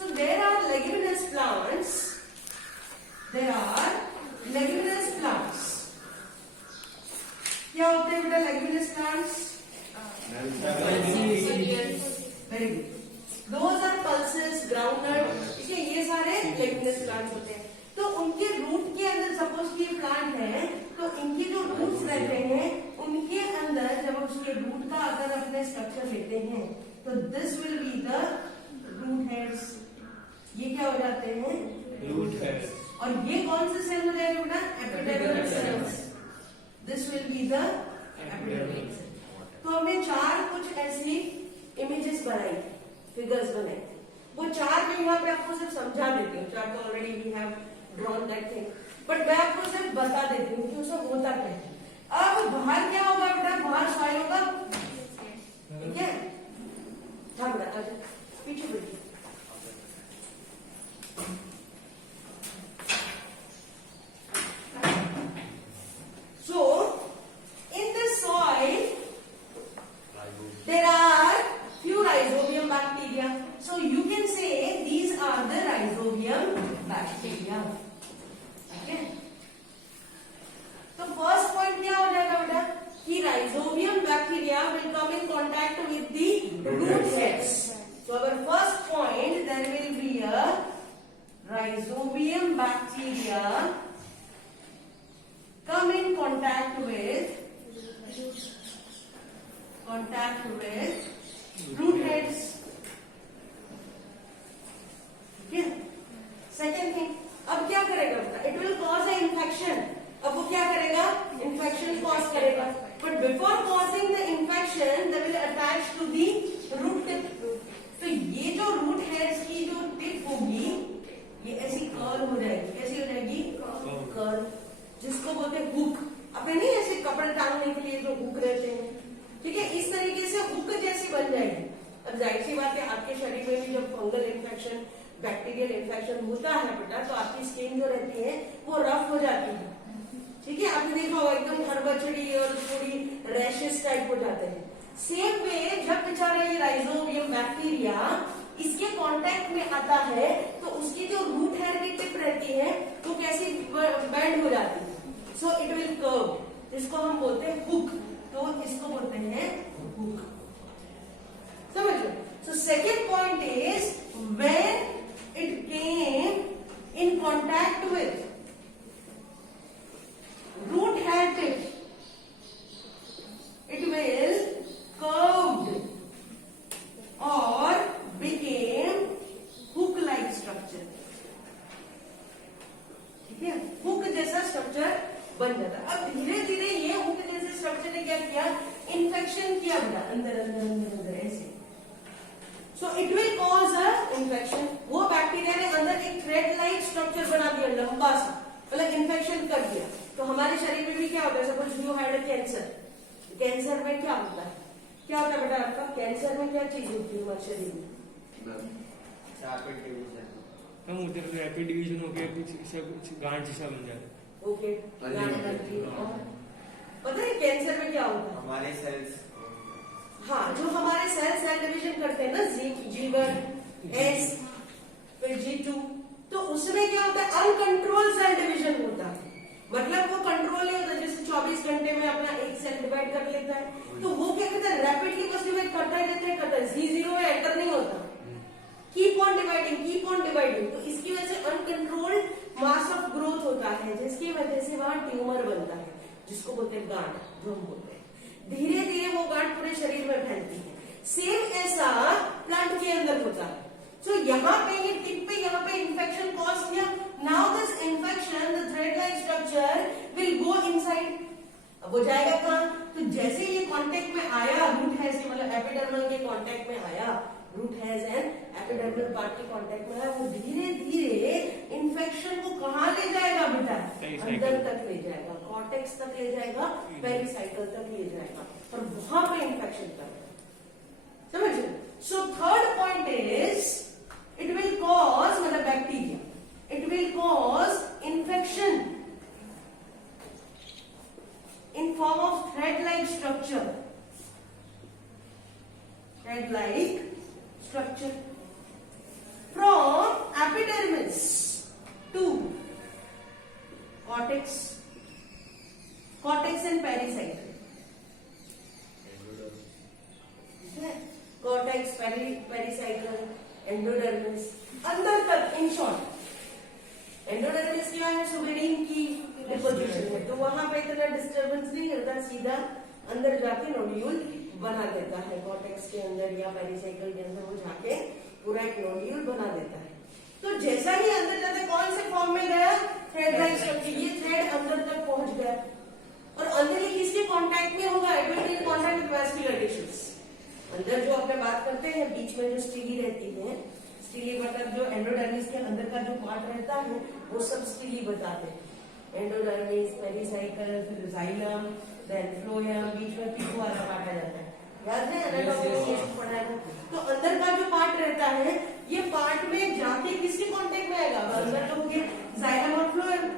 So there are leguminous plants. There are leguminous plants. क्या होते हैं बेटा leguminous plants? Very good. Those are pulses, groundnut. ठीक है, ये सारे leguminous plants होते हैं. तो उनके रूट के अंदर सपोज कि ये प्लांट है, तो इनके जो रूट्स रहते हैं उनके अंदर जब उसके रूट का अगर अपने स्ट्रक्चर लेते हैं तो this will be the root heads. ये क्या हो जाते हैं? Root heads. और ये कौन से सेल हो जाएगा बेटा? Epidermal cells. This will be the epidermal cell. तो हमने चार कुछ ऐसी इमेजेस बनाई, फिगर्स बनाए. वो चार मैं यहाँ पे आपको सिर्फ समझा देती हूँ. चार तो already we have drawn that thing, but मैं आपको सिर्फ बता देती हूँ कि उसमें होता क्या है. अब बाहर क्या होगा बेटा? बाहर सॉइल होगा. ठीक है, हाँ बेटा पीछे बैठिए. So in the soil there are few rhizobium bacteria. So you can say these are the rhizobium bacteria. Okay. तो फर्स्ट पॉइंट क्या हो जाएगा बेटा कि rhizobium bacteria will come in contact with the root heads. So our first point, there will be a rhizobium bacteria come in contact with root heads. ठीक है. Second thing, अब क्या करेगा बेटा? It will cause a infection. अब वो क्या करेगा? इन्फेक्शन कॉज करेगा. But before causing the infection they will attach to the root tip. तो ये जो रूट हेड्स की जो टिप होगी ये ऐसी कर्व हो जाएगी. कैसी हो जाएगी? कर्व, जिसको बोलते हैं हुक. अपने नहीं ऐसे कपड़े टांगने के लिए जो हुक रहते हैं, ठीक है, इस तरीके से हुक जैसी बन जाएगी. अब जाहिर सी बात है आपके शरीर में भी जब फंगल इन्फेक्शन, बैक्टीरियल इन्फेक्शन होता है बेटा, तो आपकी स्किन जो रहती है वो रफ हो जाती है. ठीक है, आपने देखा होगा एकदम खरबचड़ी और थोड़ी रैशेस टाइप हो जाते हैं. सेम वे जब बेचारा ये राइजोबियम बैक्टीरिया इसके कांटेक्ट में आता है तो उसकी जो रूट हेयर की टिप रहती है वो कैसी बेंड हो जाती है. सो इट विल कर्व, जिसको हम बोलते हैं हुक. तो इसको बोलते हैं हुक. समझ लो. So second point is when it came in contact with root hair tip, it will curved or became hook like structure. ठीक है, हुक जैसा स्ट्रक्चर बन जाता. अब धीरे धीरे ये हुक जैसे स्ट्रक्चर ने क्या किया? इन्फेक्शन किया बेटा, अंदर अंदर अंदर अंदर ऐसे. So it will cause a infection. वो बैक्टीरिया ने अंदर एक थ्रेड लाइक स्ट्रक्चर बना दिया, लंबा सा, मतलब इन्फेक्शन कर दिया. तो हमारे शरीर में भी क्या होता है? Suppose you had a cancer. Cancer में क्या होता है? क्या होता है बेटा आपका? कैंसर में क्या चीज होती है हमारे शरीर में? हम उधर रैपिड डिवीजन हो गया, कुछ गांठ जैसा बन जाए. ओके, पता है कैंसर में क्या होता है? हमारे सेल्स, हाँ, जो हमारे सेल डिवीजन करते हैं ना, G1, S, फिर G2, तो उसमें क्या होता है? अनकंट्रोल सेल डिवीजन होता है. मतलब वो कंट्रोल नहीं होता. जैसे 24 घंटे में अपना एक सेल डिवाइड कर लेता है, तो वो क्या करता है? रैपिडली बस डिवाइड करता ही रहता है. Z0 में एंटर नहीं होता. Keep on dividing. तो इसकी वजह से अनकंट्रोल्ड मास ऑफ ग्रोथ होता है, जिसकी वजह से वहां ट्यूमर बनता है, जिसको बोलते हैं गांठ, जो हम बोलते हैं. धीरे धीरे वो गांठ पूरे शरीर में फैलती है. सेम ऐसा प्लांट के अंदर होता है. सो यहाँ पे ये टिप पे यहाँ पे इन्फेक्शन कॉज किया. Now this infection, the thread like structure will go inside. अब वो जाएगा कहाँ? तो जैसे ये कांटेक्ट में आया रूट हेयर से, मतलब एपिडर्मल के कांटेक्ट में आया, root hairs and epidermal part के कांटेक्ट में आया, वो धीरे धीरे इन्फेक्शन को कहाँ ले जाएगा बेटा? अंदर तक ले जाएगा, कॉर्टेक्स तक ले जाएगा, पेरिसाइकल तक ले जाएगा, और वहां पे इन्फेक्शन करेगा. समझ लो. So third point is it will cause, मतलब bacteria, it will cause infection in form of thread-like structure. Thread-like structure from endodermis अंदर तक, इन शॉर्ट एंडोडर्मिस क्या है, सुबेरिन की डिपोजिशन है, तो वहां पे इतना डिस्टर्बेंस नहीं होता, सीधा अंदर जाके नोड्यूल बना देता है, कॉर्टेक्स के अंदर या पेरिसाइकल के अंदर वो जाके पूरा एक नोड्यूल बना देता है। तो जैसा ही अंदर जाता है, कौन से फॉर्म में गया, थ्रेड लाइक स्ट्रक्चर, ये थ्रेड अंदर तक पहुंच गया और अंदर ही किसके कांटेक्ट में होगा, it will be in contact with vascular tissues. अंदर जो अपने बात करते हैं, बीच में जो स्टीली रहती है, स्टीली मतलब जो एंडोडर्मिस के अंदर का जो पार्ट रहता है वो सब स्टीली बताते हैं, एंडोडर्मिस, पेरिसाइकल, फिर जाइलम, देन फ्लोएम, बीच में पिको वाला पार्ट आ जाता है, याद है एनाटॉमी में पढ़ा है। तो अंदर का जो पार्ट रहता है, ये पार्ट में जाके किसके कांटेक्ट में आएगा, अंदर जो होंगे जाइलम और फ्लोएम,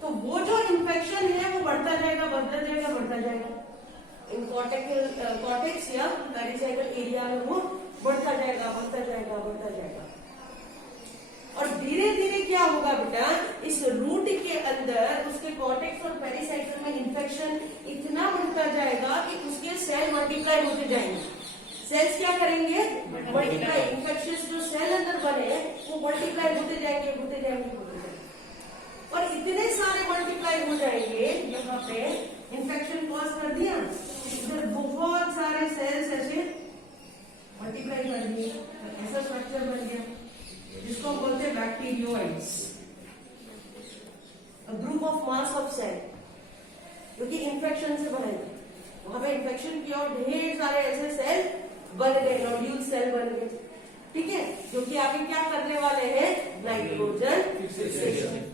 तो वो जो इन्फेक्शन है वो बढ़ता जाएगा, बढ़ता जाएगा, बढ़ता जाएगा, इन कॉर्टेक्स या पेरिसाइकल एरिया में वो बढ़ता जाएगा, बढ़ता जाएगा, बढ़ता जाएगा। और धीरे धीरे क्या होगा बेटा, इस रूट के अंदर उसके कॉर्टेक्स और पेरिसाइकल में इन्फेक्शन इतना बढ़ता जाएगा कि उसके सेल मल्टीप्लाई होते जाएंगे। सेल्स क्या करेंगे, मल्टीप्लाई, इन्फेक्शियस जो सेल अंदर बने वो मल्टीप्लाई होते जाएंगे, होते जाएंगे, होते जाएंगे, और इतने सारे मल्टीप्लाई हो जाएंगे, यहाँ पे इन्फेक्शन कॉज कर दिया, इधर बहुत सारे सेल्स ऐसे मल्टीप्लाई कर दिए, ऐसा स्ट्रक्चर बन गया जिसको हम बोलते हैं bacteroids, group of mass of cell, क्योंकि इन्फेक्शन से बने, वहां पे इन्फेक्शन किया और ढेर सारे ऐसे सेल बन गए, नोड्यूल सेल बन गए, ठीक है, क्योंकि आगे क्या करने वाले हैं, नाइट्रोजन फिक्सेशन।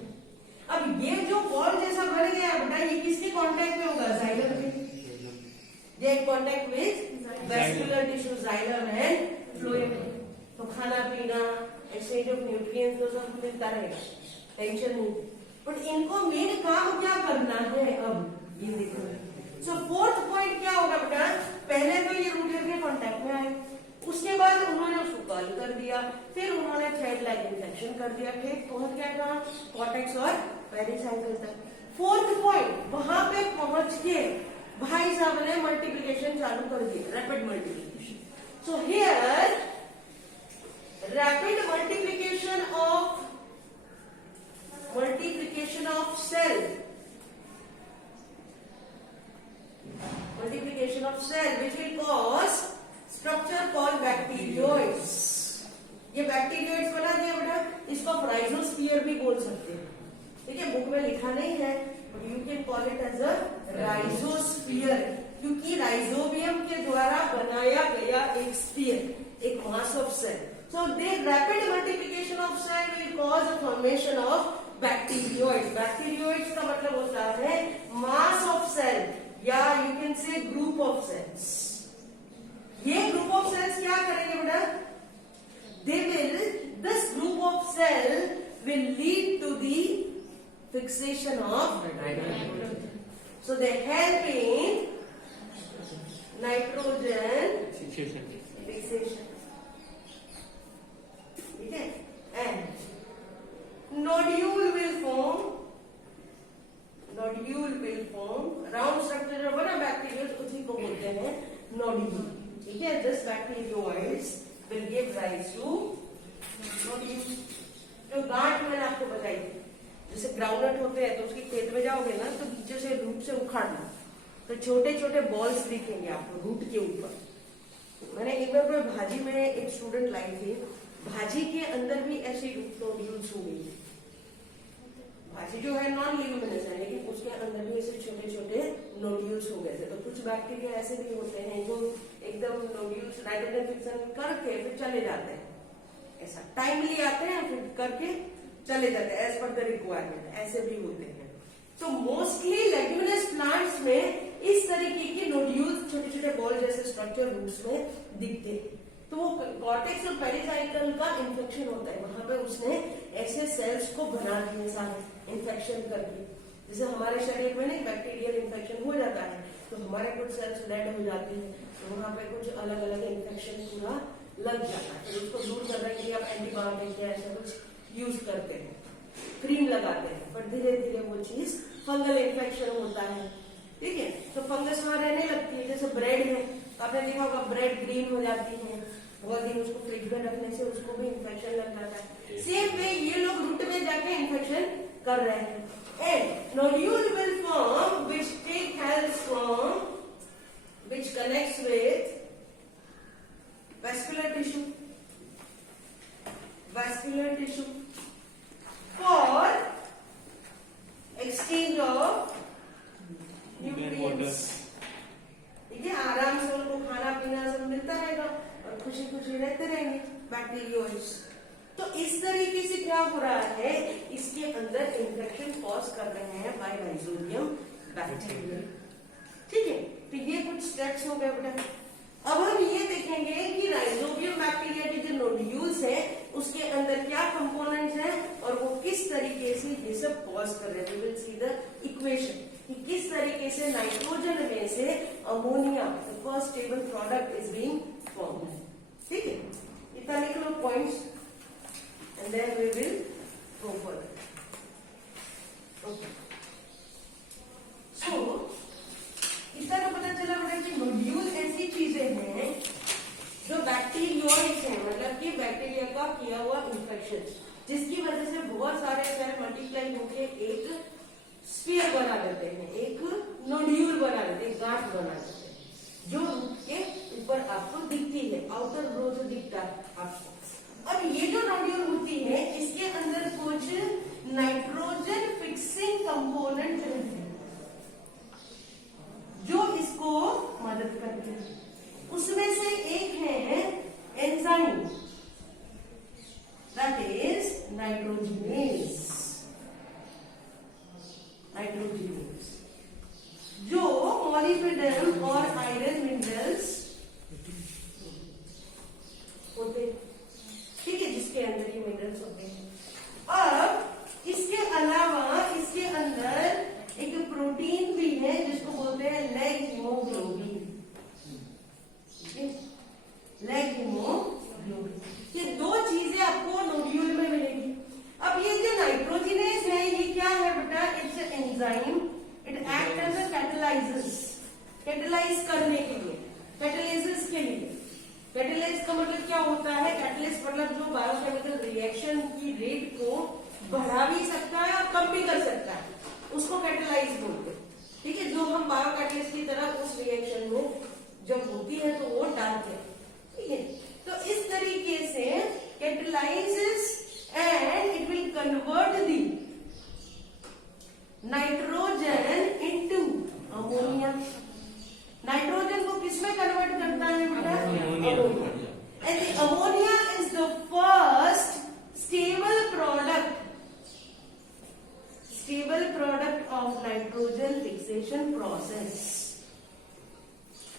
अब ये जो बॉल जैसा बन गया बेटा, ये किसके कांटेक्ट में होगा, जाइलम के, the contact with vascular tissue, xylem and phloem. तो खाना पीना, एक्सचेंज ऑफ न्यूट्रिएंट्स तो सब मिलता रहेगा, टेंशन नहीं, बट इनको मेन काम क्या करना है, अब ये देखो। सो फोर्थ पॉइंट क्या होगा बेटा, पहले तो ये रूट के कांटेक्ट में आए, उसके बाद उन्होंने उसको कर्ल कर दिया, फिर उन्होंने थ्रेड लाइक इन्फेक्शन कर दिया, फिर पहुंच गया कहाँ, कॉर्टेक्स और पेरिसाइकल तक। फोर्थ पॉइंट, वहां पे पहुंच के भाई साहब ने मल्टीप्लिकेशन चालू कर दी, rapid multiplication. So here rapid multiplication of cell, multiplication of cell which will cause structure called bacterioids। ये बैक्टीरियोइड्स बना दिया बेटा, इसको आप राइजोस्फीयर भी बोल सकते हैं, ठीक है, बुक में लिखा नहीं है, but you can call it as a rhizosphere, क्योंकि राइजोबियम के द्वारा बनाया गया एक स्फीयर, एक mass of cell. So the rapid multiplication of cell will cause the formation of bacteroids. Bacteroids का मतलब होता है मास ऑफ सेल या you can say group of cells. ये ग्रुप ऑफ सेल्स क्या करेंगे बेटा, this group of cell will lead to the fixation of nitrogen, so they help in nitrogen fixation, ठीक है, and nodule will form, nodule will form, round structure जो बना bacteroides उसी को बोलते हैं नोड्यूल, ठीक है, this bacteroids will give rise to nodule. जो गांठ मैंने आपको बताई थी, जैसे ग्राउंडनट होते हैं तो उसके खेत में जाओगे ना तो नीचे से रूट से उखाड़ना, तो छोटे छोटे बॉल्स दिखेंगे आपको रूट के ऊपर। मैंने एक बार भाजी में एक स्टूडेंट लाई थी, भाजी के अंदर भी ऐसे नोड्यूल्स हो गई, भाजी जो है नॉन ल्यूमिनस है लेकिन उसके अंदर भी ऐसे छोटे छोटे नोड्यूल्स हो गए थे। तो कुछ बैक्टीरिया ऐसे भी होते हैं जो एकदम नोड्यूल्स नाइट्रोजन फिक्सेशन करके फिर चले जाते हैं, ऐसा टाइमली आते हैं फिर करके चले जाते हैं एज पर द रिक्वायरमेंट, ऐसे भी होते हैं। तो मोस्टली लेग्यूमिनस प्लांट्स में इस तरीके के नोड्यूल्स छोटे छोटे बॉल जैसे स्ट्रक्चर रूट्स में दिखते हैं। तो वो कॉर्टेक्स और पेरिसाइकल का इन्फेक्शन होता है, वहां पे उसने ऐसे सेल्स को बना दिए सारे इन्फेक्शन करके। जैसे हमारे शरीर में नहीं बैक्टीरियल इन्फेक्शन हो जाता है तो हमारे कुछ सेल्स डेड हो जाते हैं, तो वहां पे कुछ अलग अलग इन्फेक्शन पूरा लग जाता है, फिर उसको दूर करने के लिए आप एंटीबायोटिक या ऐसा कुछ यूज करते हैं, क्रीम लगाते हैं, पर धीरे धीरे वो चीज फंगल इन्फेक्शन होता है, ठीक है। तो फंगस वहां रहने लगती है, जैसे ब्रेड है तो आपने देखा होगा ब्रेड ग्रीन हो जाती है, बहुत दिन उसको फ्रिज में रखने से उसको भी इन्फेक्शन लग जाता है। सेम वे ये लोग रूट में जाके इन्फेक्शन कर रहे हैं। And nodule will form which take help from which connects with vascular tissue for exchange of nutrients। ठीक है, आराम से उनको खाना पीना सब मिलता रहेगा और खुशी खुशी रहते रहेंगे बैक्टीरियोइड्स। तो इस तरीके से क्या हो रहा है, इसके अंदर इन्फेक्शन कॉज कर रहे हैं बाय राइजोबियम बैक्टीरिया। ठीक है, तो ये कुछ स्टेप्स हो गए बेटा। अब हम ये देखेंगे कि राइजोबियम बैक्टीरिया के जो नोड्यूल्स है उसके अंदर क्या कंपोनेंट्स हैं और वो किस तरीके से ये सब कॉज कर रहे हैं। We will see the equation कि किस तरीके से नाइट्रोजन में से ammonia the first stable product is being formed. ठीक है, इतना लिख लो points and then we will go forward. Okay, so इतना तो पता चला बेटा कि नोड्यूल ऐसी चीजें हैं जो बैक्टीरियोइड्स हैं, मतलब कि बैक्टीरिया का किया हुआ इन्फेक्शन, जिसकी वजह से बहुत सारे सेल मल्टीप्लाई होकर एक स्फीयर बना देते हैं, एक नोड्यूल बना देते हैं, गांठ बना देते हैं, जो रूट के ऊपर आपको दिखती है, आउटर ग्रोथ दिखता है आपको। अब ये जो नोड्यूल होती है इसके अंदर कुछ नाइट्रोजन फिक्सिंग कंपोनेंट रहते हैं जो इसको मदद करते हैं। उसमें से एक है एंजाइम, दैट इज नाइट्रोजिनेज। जो मॉलिब्डेनम और आयरन मिनरल्स होते हैं, ठीक है, जिसके अंदर ये मिनरल्स होते हैं। अब इसके अलावा इसके अंदर एक प्रोटीन भी है जिसको बोलते हैं लेग हीमोग्लोबिन। लेग हीमोग्लोबिन, ये दो चीजें आपको नोड्यूल में मिलेगी। अब ये जो नाइट्रोजिनेज है ये क्या है बेटा, it's enzyme, it act as a catalysers, catalyse करने के लिए, कैटलाइजर्स के लिए। कैटलाइज का मतलब क्या होता है, कैटलिस्ट मतलब जो बायोकेमिकल रिएक्शन की रेट को बढ़ा भी सकता है और कम भी कर सकता है, उसको कैटलाइज बोलते हैं। ठीक है, जो हम बायो कैटलिस्ट की तरह उस रिएक्शन में जब होती है तो वो डालते हैं। ठीक है, तो इस तरीके से कैटलाइजेस and it will convert the nitrogen into ammonia. Nitrogen को किसमें कन्वर्ट करता है बेटा, ammonia. And the ammonia is the first stable product of nitrogen fixation process।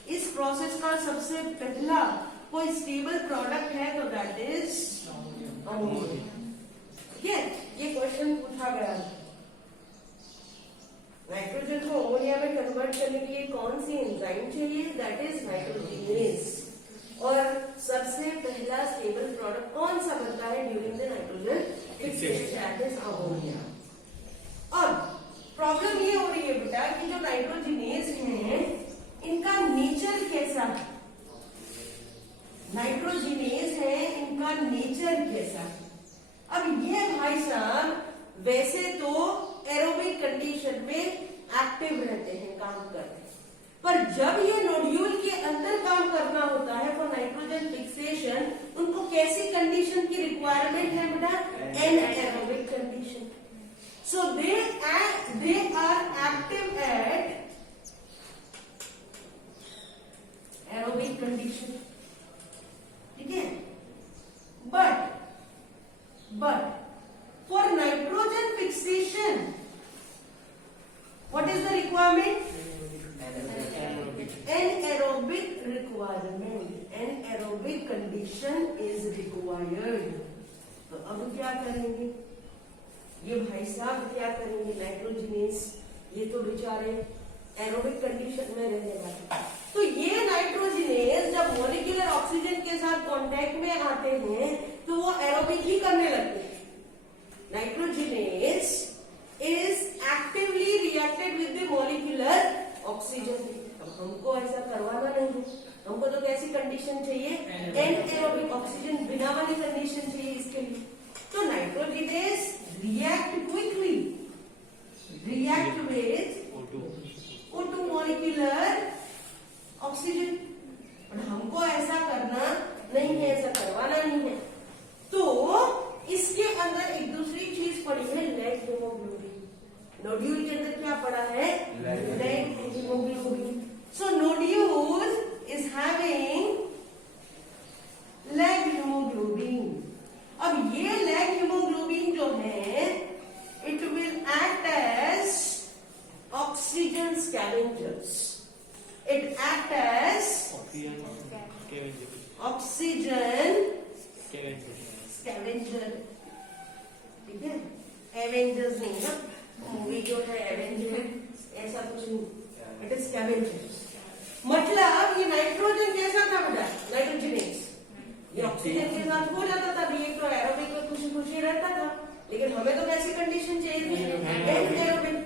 इस प्रोसेस का सबसे पहला कोई स्टेबल प्रोडक्ट है तो दैट इज अमोनिया। ये क्वेश्चन पूछा गया, नाइट्रोजन को अमोनिया में कन्वर्ट करने के लिए कौन सी एंजाइम चाहिए, दैट इज नाइट्रोजिनेज। और सबसे पहला स्टेबल प्रोडक्ट कौन सा बनता है during the nitrogen fixation, that is ammonia. अब प्रॉब्लम ये हो रही है बेटा कि जो नाइट्रोजिनेज हैं इनका नेचर कैसा है, नाइट्रोजिनेज है इनका नेचर कैसा है। अब ये भाई साहब वैसे तो एरोबिक कंडीशन में एक्टिव रहते हैं, काम करते हैं, पर जब ये नोड्यूल के अंदर काम करना होता है फॉर नाइट्रोजन फिक्सेशन, उनको कैसी कंडीशन की रिक्वायरमेंट है बेटा, anaerobic condition. So they are active at aerobic condition, ठीक है। But for nitrogen fixation, what is the requirement? Anaerobic requirement, anaerobic condition is required। तो अब क्या करेंगे ये भाई साहब, क्या करेंगे, नाइट्रोजिनेज ये तो बेचारे एरोबिक कंडीशन में रहने वाले। तो ये नाइट्रोजिनेज जब मॉलिक्यूलर ऑक्सीजन के साथ कांटेक्ट में आते हैं तो वो एरोबिक ही करने लगते हैं। Nitrogenase is actively reacted with the molecular oxygen. अब हमको ऐसा करवाना नहीं, हमको तो कैसी कंडीशन चाहिए, एनएरोबिक ऑक्सीजन बिना वाली कंडीशन चाहिए इसके लिए। तो nitrogenous react quickly, react with O2 molecular oxygen. और हमको ऐसा करना नहीं है, ऐसा करवाना नहीं है। तो इसके अंदर एक दूसरी चीज पड़ी है, लेग हीमोग्लोबिन। नोड्यूल के अंदर क्या पड़ा है, leg haemoglobin. So nodule is having leg haemoglobin. अब ये लेग हीमोग्लोबिन जो है, it will act as oxygen scavengers. It act as oxygen scavenger, ठीक है, एवेंजर्स नहीं ना, मूवी जो है एवेंजर ऐसा कुछ नहीं, इट इज स्कैवेंजर। मतलब ये नाइट्रोजन कैसा था बेटा, नाइट्रोजनेस, ये ऑक्सीजन के साथ हो जाता था, ये तो एरोबिक में खुशी खुशी रहता था। लेकिन हमें तो कैसी कंडीशन चाहिए थी, एनएरोबिक।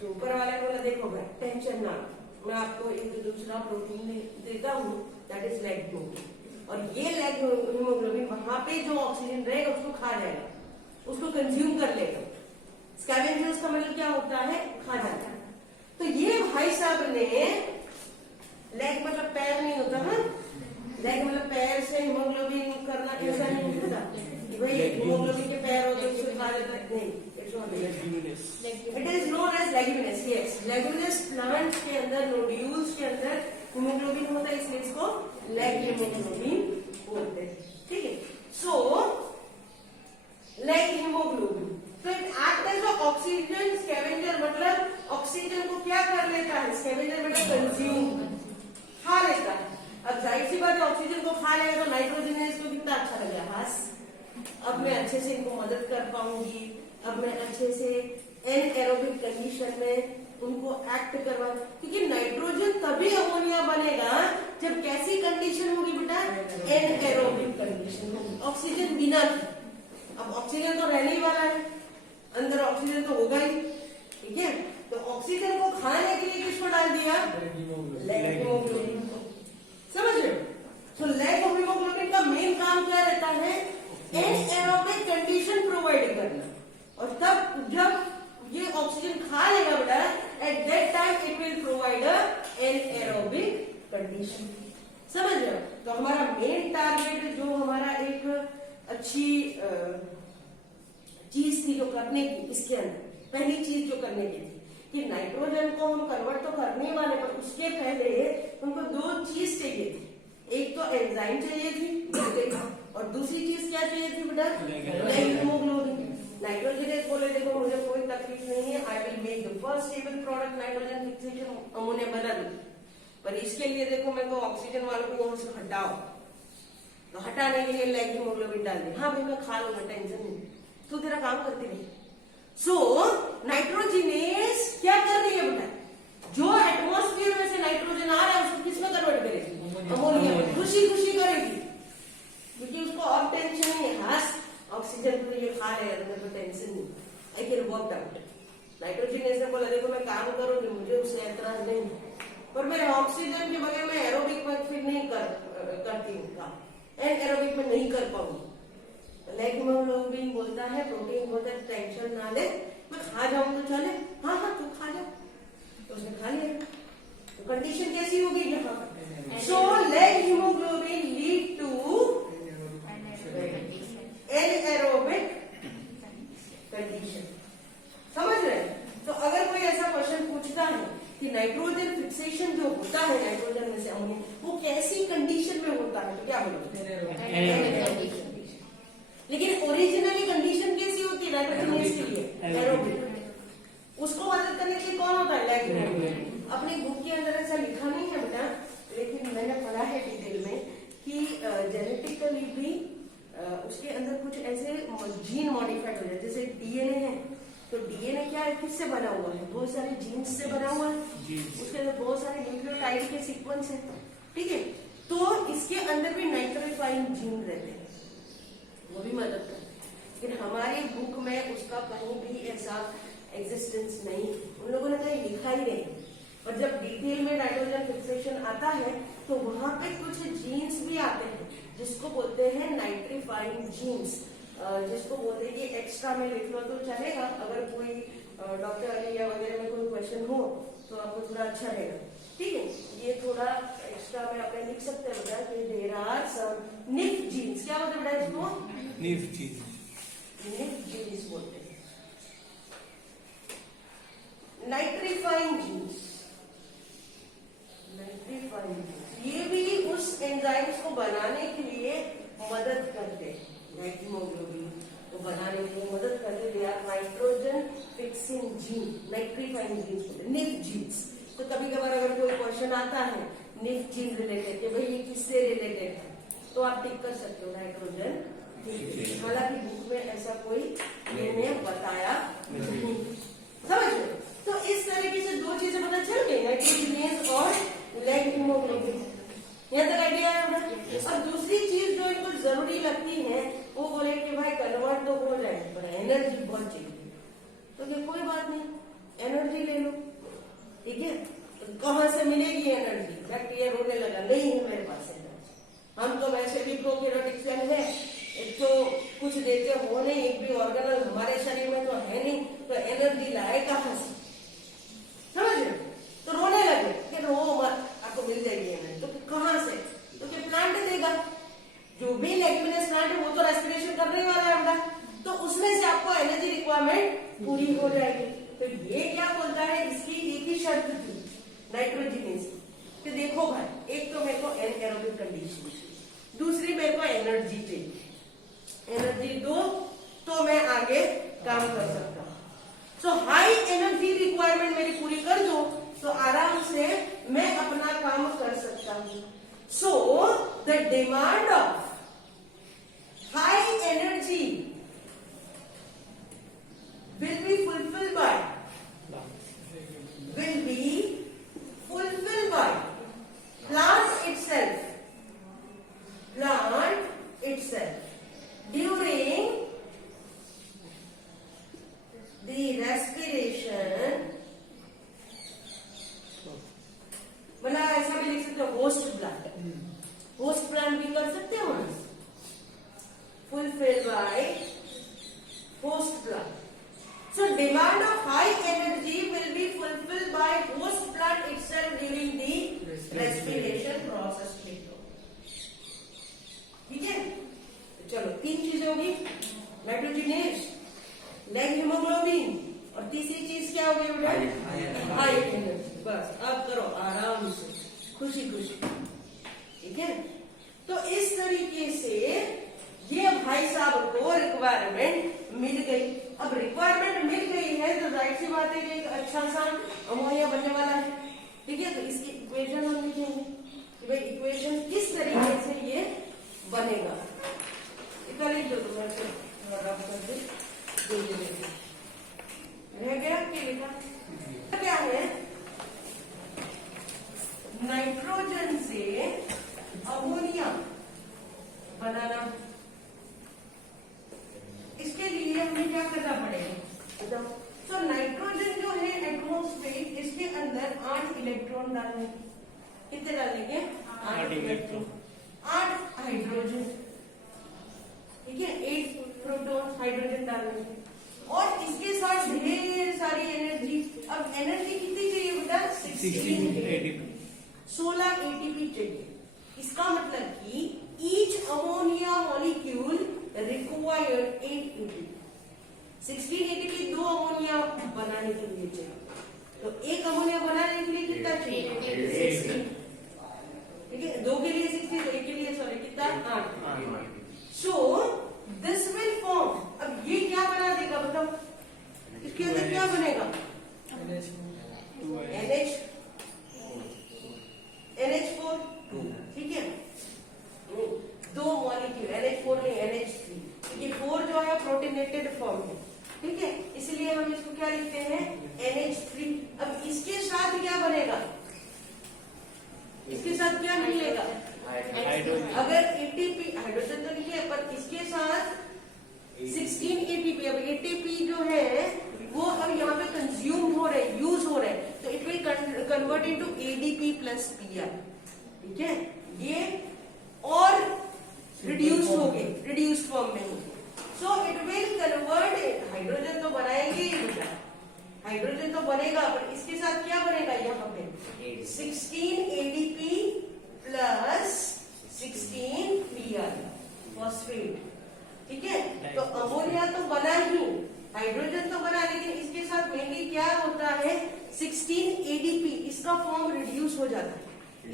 तो ऊपर वाले बोला देखो भाई टेंशन ना, मैं आपको एक दूसरा प्रोटीन देता हूँ, दैट इज लेग हीमोग्लोबिन। और ये लेग हीमोग्लोबिन वहां पे जो ऑक्सीजन रहेगा उसको खा जाएगा, उसको कंज्यूम कर लेगा। स्कैवेंजर्स का मतलब क्या होता है, खा जाता है। तो ये भाई साहब ने, लेग मतलब पैर नहीं होता है, लेग मतलब पैर से हीमोग्लोबिन करना ऐसा नहीं होता कि भाई हीमोग्लोबिन के पैर होते उसको खा जाता है, नहीं। It is known as leguminous. Yes, leguminous plant के अंदर, नोड्यूल्स के अंदर हीमोग्लोबिन होता है, इसलिए इसको लेग हीमोग्लोबिन बोलते हैं, ठीक है। सो लेग हीमोग्लोबिन, तो it act as oxygen scavenger, मतलब ऑक्सीजन को क्या कर लेता है, स्कैवेंजर मतलब कंज्यूम, खा लेता है। अब जाहिर सी बात है ऑक्सीजन को खा लेगा तो नाइट्रोजन है, इसको कितना अच्छा लगेगा, हास अब मैं अच्छे से इनको मदद कर पाऊंगी, अब मैं अच्छे से एनएरोबिक कंडीशन में उनको एक्ट करवा, क्योंकि नाइट्रोजन तभी अमोनिया बनेगा जब कैसी कंडीशन होगी बेटा, एनएरोबिक कंडीशन होगी, ऑक्सीजन बिना। अब ऑक्सीजन तो रहने ही वाला है, अंदर ऑक्सीजन तो होगा ही, ठीक है। तो ऑक्सीजन को खाने के लिए किसको डाल दिया, लेग हीमोग्लोबिन को, समझ रहे हो। तो लेग हीमोग्लोबिन का मेन काम क्या रहता है, एनएरोबिक कंडीशन प्रोवाइड करना। और तब जब ये ऑक्सीजन खा लेगा बेटा, at that time it will provide anaerobic condition, समझ रहे हो। तो हमारा मेन टारगेट, जो हमारा एक अच्छी चीज थी जो करने की, इसके अंदर पहली चीज जो करने की थी कि नाइट्रोजन को हम कन्वर्ट तो करने वाले, पर उसके पहले हमको दो चीज चाहिए थी। एक तो एंजाइम चाहिए थी, और दूसरी चीज क्या चाहिए थी बेटा, लेग हीमोग्लोबिन। नाइट्रोजन बोले देखो मुझे कोई तकलीफ नहीं है, I will make the first stable product nitrogen fixation, ammonia बना दूं। पर इसके लिए देखो मेरे को ऑक्सीजन वालों को वहां से हटाओ, तो हटाने के लिए लेग हीमोग्लोबिन डाल दी। हाँ भाई मैं खा लूंगा, टेंशन नहीं, तू तेरा काम करती रही। सो नाइट्रोजिनेस क्या कर रही है बेटा, जो एटमॉस्फेयर में से नाइट्रोजन आ रहा है उसको किसमें कन्वर्ट करेगी, अमोनिया में, खुशी खुशी करेगी, क्योंकि उसको अब टेंशन नहीं है, हाँ ऑक्सीजन को ये खा लेगा तो मेरे को टेंशन नहीं, I can work out. Nitrogenous ने बोला देखो मैं काम करूंगी, मुझे उससे एतराज नहीं, पर मैं ऑक्सीजन के बगैर मैं एरोबिक में फिर नहीं करती हूँ काम, एरोबिक में नहीं कर पाऊंगी। लेग हीमोग्लोबिन बोलता है, प्रोटीन बोलता है टेंशन ना ले, मैं खा जाऊं तो चले, हाँ हाँ तू खा जा, तो उसने खा लिया। तो कंडीशन कैसी होगी यहाँ, so leg haemoglobin lead to anaerobic condition, समझ रहे हैं। तो अगर कोई ऐसा क्वेश्चन पूछता है कि नाइट्रोजन फिक्सेशन जो होता है नाइट्रोजन में से अमोनिया, वो कैसी कंडीशन में होता है, तो क्या बोलोगे, लेकिन ओरिजिनली कंडीशन कैसी होती है नाइट्रोजन के लिए, एरोबिक। उसको मदद करने के लिए कौन होता है, लेग हीमोग्लोबिन। अपनी बुक के अंदर ऐसा लिखा नहीं है बेटा, लेकिन मैंने पढ़ा है डिटेल में कि जेनेटिकली भी उसके अंदर कुछ ऐसे जीन मॉडिफाइड हो जाए, जैसे डीएनए है, तो डीएनए क्या है, किससे बना हुआ है, बहुत सारे जीन्स से बना हुआ है, उसके अंदर बहुत सारे न्यूक्लियोटाइड के सीक्वेंस है, ठीक है। तो इसके अंदर भी नाइट्रोफाइन जीन रहते हैं, वो भी मदद करते हैं, लेकिन हमारी बुक में उसका कहीं भी ऐसा एग्जिस्टेंस नहीं, उन लोगों ने कहीं लिखा ही नहीं। और जब डिटेल में नाइट्रोजन फिक्सेशन आता है तो वहां पे कुछ जीन्स भी आते हैं जिसको बोलते हैं नाइट्रीफाइंग जीन्स, जिसको बोलते हैं कि एक्स्ट्रा में लिख लो तो चलेगा, अगर कोई डॉक्टर अलिया वगैरह में कोई क्वेश्चन हो तो आपको थोड़ा अच्छा रहेगा। ठीक है, ये थोड़ा एक्स्ट्रा में आपने लिख सकते हैं बेटा कि there are some nif genes. क्या बोलते हैं बेटा इसको? निफ जीन्स, निफ जीन्स बोलते हैं। नाइट्रीफाइंग जीन्स, नाइट्रीफाइंग जीन्स ये भी उस एंजाइम्स को बनाने के लिए मदद करते हैं, हीमोग्लोबिन को बनाने के लिए मदद करते। They are nitrogen fixing gene, nitrifying genes बोलते हैं, निफ जीन्स। तो कभी कभार अगर कोई क्वेश्चन आता है निफ जीन रिलेटेड कि भाई ये किससे रिलेटेड है, तो आप टिक कर सकते हो नाइट्रोजन। हालांकि बुक में ऐसा कोई इन्हें बताया नहीं, समझ लो। तो इस तरीके से दो चीजें पता चल गई, नाइट्रोजन और लेग हीमोग्लोबिन। यहाँ तक आइडिया है ना? और दूसरी चीज जो इनको जरूरी लगती है वो बोले कि भाई कन्वर्ट तो हो जाए पर एनर्जी बहुत चाहिए, तो ये कोई बात नहीं, एनर्जी ले लो। ठीक है, तो कहाँ से मिलेगी एनर्जी? बैक्टीरिया रोने लगा, नहीं है मेरे पास एनर्जी, हम तो वैसे भी प्रोकैरियोटिक सेल है, एक तो कुछ देते हो नहीं, एक भी ऑर्गेनल हमारे शरीर में तो है नहीं, तो एनर्जी लाए कहाँ से? समझ रहे? तो रोने लगे कि रो मत, आपको मिल जाएगी एनर्जी। तो कहाँ से? तो क्या प्लांट देगा, जो भी लेग्यूमिनस प्लांट है वो तो रेस्पिरेशन करने वाला है बेटा, तो उसमें से आपको एनर्जी रिक्वायरमेंट पूरी हो जाएगी। तो ये क्या बोलता है, इसकी एक ही शर्त थी नाइट्रोजनेस कि देखो भाई, एक तो मेरे को एनएरोबिक कंडीशन, दूसरी मेरे को एनर्जी चाहिए, एनर्जी दो तो मैं आगे काम कर सकता हूँ। सो हाई एनर्जी रिक्वायरमेंट मेरी पूरी कर दो तो आराम से मैं अपना काम कर सकता हूँ। So the demand of high energy will be fulfilled by plant itself during the respiration, मतलब ऐसा भी लिख सकते हो होस्ट प्लांट भी कर सकते हो ना, fulfilled by host plant. So demand of high energy will be fulfilled by host plant itself during the respiration process. ठीक है, चलो तीन चीजें होगी, नाइट्रोजनेस, लेग हीमोग्लोबिन, और तीसरी चीज क्या होगी बेटा? High energy. बस अब करो आराम से, खुशी खुशी। ठीक है, तो इस तरीके से ये भाई साहब को रिक्वायरमेंट मिल गई। अब रिक्वायरमेंट मिल गई है तो जाहिर सी बात है कि एक अच्छा सा अमोनिया बनने वाला है। ठीक है, तो इसकी इक्वेशन हम लिखेंगे कि भाई इक्वेशन किस तरीके से ये बनेगा। इतना लिख दो, तो मैं रब कर दे, रह गया कि लिखा क्या है? नाइट्रोजन से अमोनिया बनाना, इसके लिए हमें क्या करना पड़ेगा? तो नाइट्रोजन जो है एटमॉस्फेयर, इसके अंदर 8 इलेक्ट्रॉन डालने, कितने डालेंगे? 8 इलेक्ट्रॉन, 8 हाइड्रोजन, ठीक है, 8 प्रोटॉन हाइड्रोजन डालेंगे, और इसके साथ ढेर सारी एनर्जी। अब एनर्जी कितनी चाहिए बेटा? 16 ATP चाहिए। इसका मतलब कि each ammonia molecule required 8 ATP, 16 ATP 2 ammonia बनाने के लिए चाहिए। तो एक अमोनिया बनाने के लिए कितना चाहिए? 16। ठीक है, 2 के लिए 16, तो एक के लिए सॉरी कितना? 8। सो दिस विल फॉर्म, अब ये क्या बना देगा बताओ? इसके अंदर क्या बनेगा? NH4, ठीक है, 2 मॉलिक्यूल, NH4 नहीं NH3। ये 4 जो है प्रोटीनेटेड फॉर्म है, ठीक है, इसलिए हम इसको क्या लिखते हैं? NH3। अब इसके साथ क्या बनेगा? इसके साथ क्या मिलेगा? अगर ATP, हाइड्रोजन तो नहीं है, पर इसके साथ 16 ATP। अब ATP जो है वो अब यहाँ पे कंज्यूम हो रहे, यूज हो रहे, तो it will convert plus Pr, ठीक है, ये और रिड्यूस हो गए, रिड्यूस्ड फॉर्म में हो गए। So it will convert, hydrogen तो बनाएंगे ही बेटा, हाइड्रोजन तो बनेगा, पर इसके साथ क्या बनेगा यहाँ पे 16 ADP प्लस 16 Pr फॉस्फेट, ठीक है। तो अमोनिया तो बना ही, हाइड्रोजन तो बना, लेकिन इसके साथ मेनली क्या होता है 16 ADP, इसका फॉर्म रिड्यूस हो जाता है,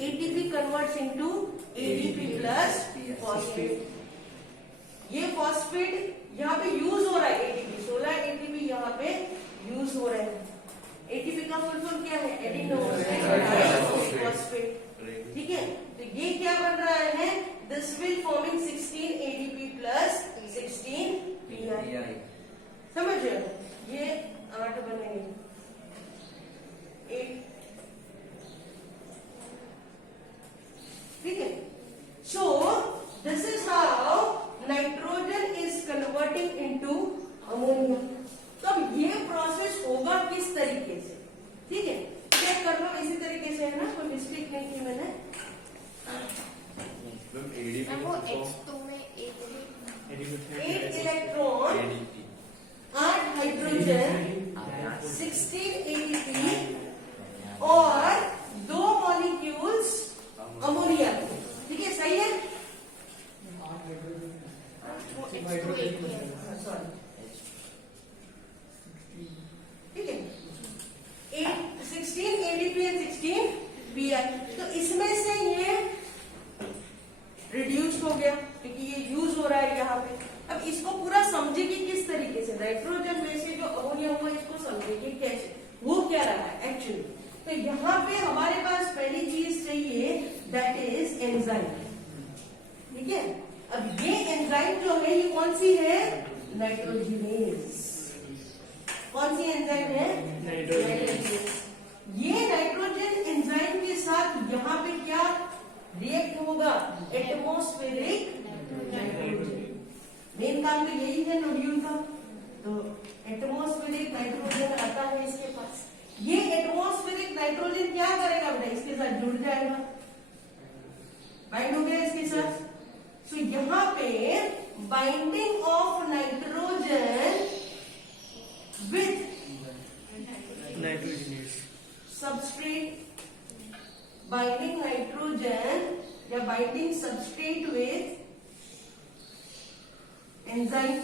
ATP converts into ADP plus phosphate. ये फॉस्फेट यहाँ पे यूज हो रहा है, ATP 16 ATP यहाँ पे यूज हो रहा है। ATP का फुल फॉर्म क्या है, एडिनोसिन फॉस्फेट, ठीक है। तो ये क्या बन रहा है, this will forming 16 ADP plus 16 Pi, समझ रहे हो, ये 8 बनेंगे, 8, ठीक है। So this is how nitrogen is converting into ammonia. तो अब ये प्रोसेस होगा किस तरीके से, ठीक है, चेक कर लो, इसी तरीके से है ना, कोई मिस्टेक नहीं की मैंने। वो H2 में 8 इलेक्ट्रॉन, 8 हाइड्रोजन, 16 ADP और 2 मॉलिक्यूल्स अमोनिया, ठीक है, सही है। H2 एक है। सॉरी, ठीक है, 16 ADP और 16 Pr। तो इसमें से ये रिड्यूस हो गया, क्योंकि ये यूज हो रहा है यहाँ पे। अब इसको पूरा समझेगी किस तरीके से, नाइट्रोजन में से जो अमोनिया हुआ इसको समझेगी कैसे, वो क्या रहा है एक्चुअली। तो यहाँ पे हमारे पास पहली चीज चाहिए, दैट इज एंजाइम, ठीक है। अब ये एंजाइम जो है ये कौन सी है, नाइट्रोजनेज। कौन सी एंजाइम है, नाइट्रोजनेज। ये नाइट्रोजन एंजाइम के साथ यहाँ पे क्या रिएक्ट होगा, एटमॉस्फेरिक नाइट्रोजन। मेन काम तो यही है नोड्यूल का, तो एटमॉस्फेरिक नाइट्रोजन आता है इसके पास। ये एटमॉस्फेरिक नाइट्रोजन क्या करेगा बेटा, इसके साथ जुड़ जाएगा, बाइंड हो गया इसके साथ। सो यहाँ पे binding of nitrogen with nitrogenase substrate, binding nitrogen या binding substrate with enzyme.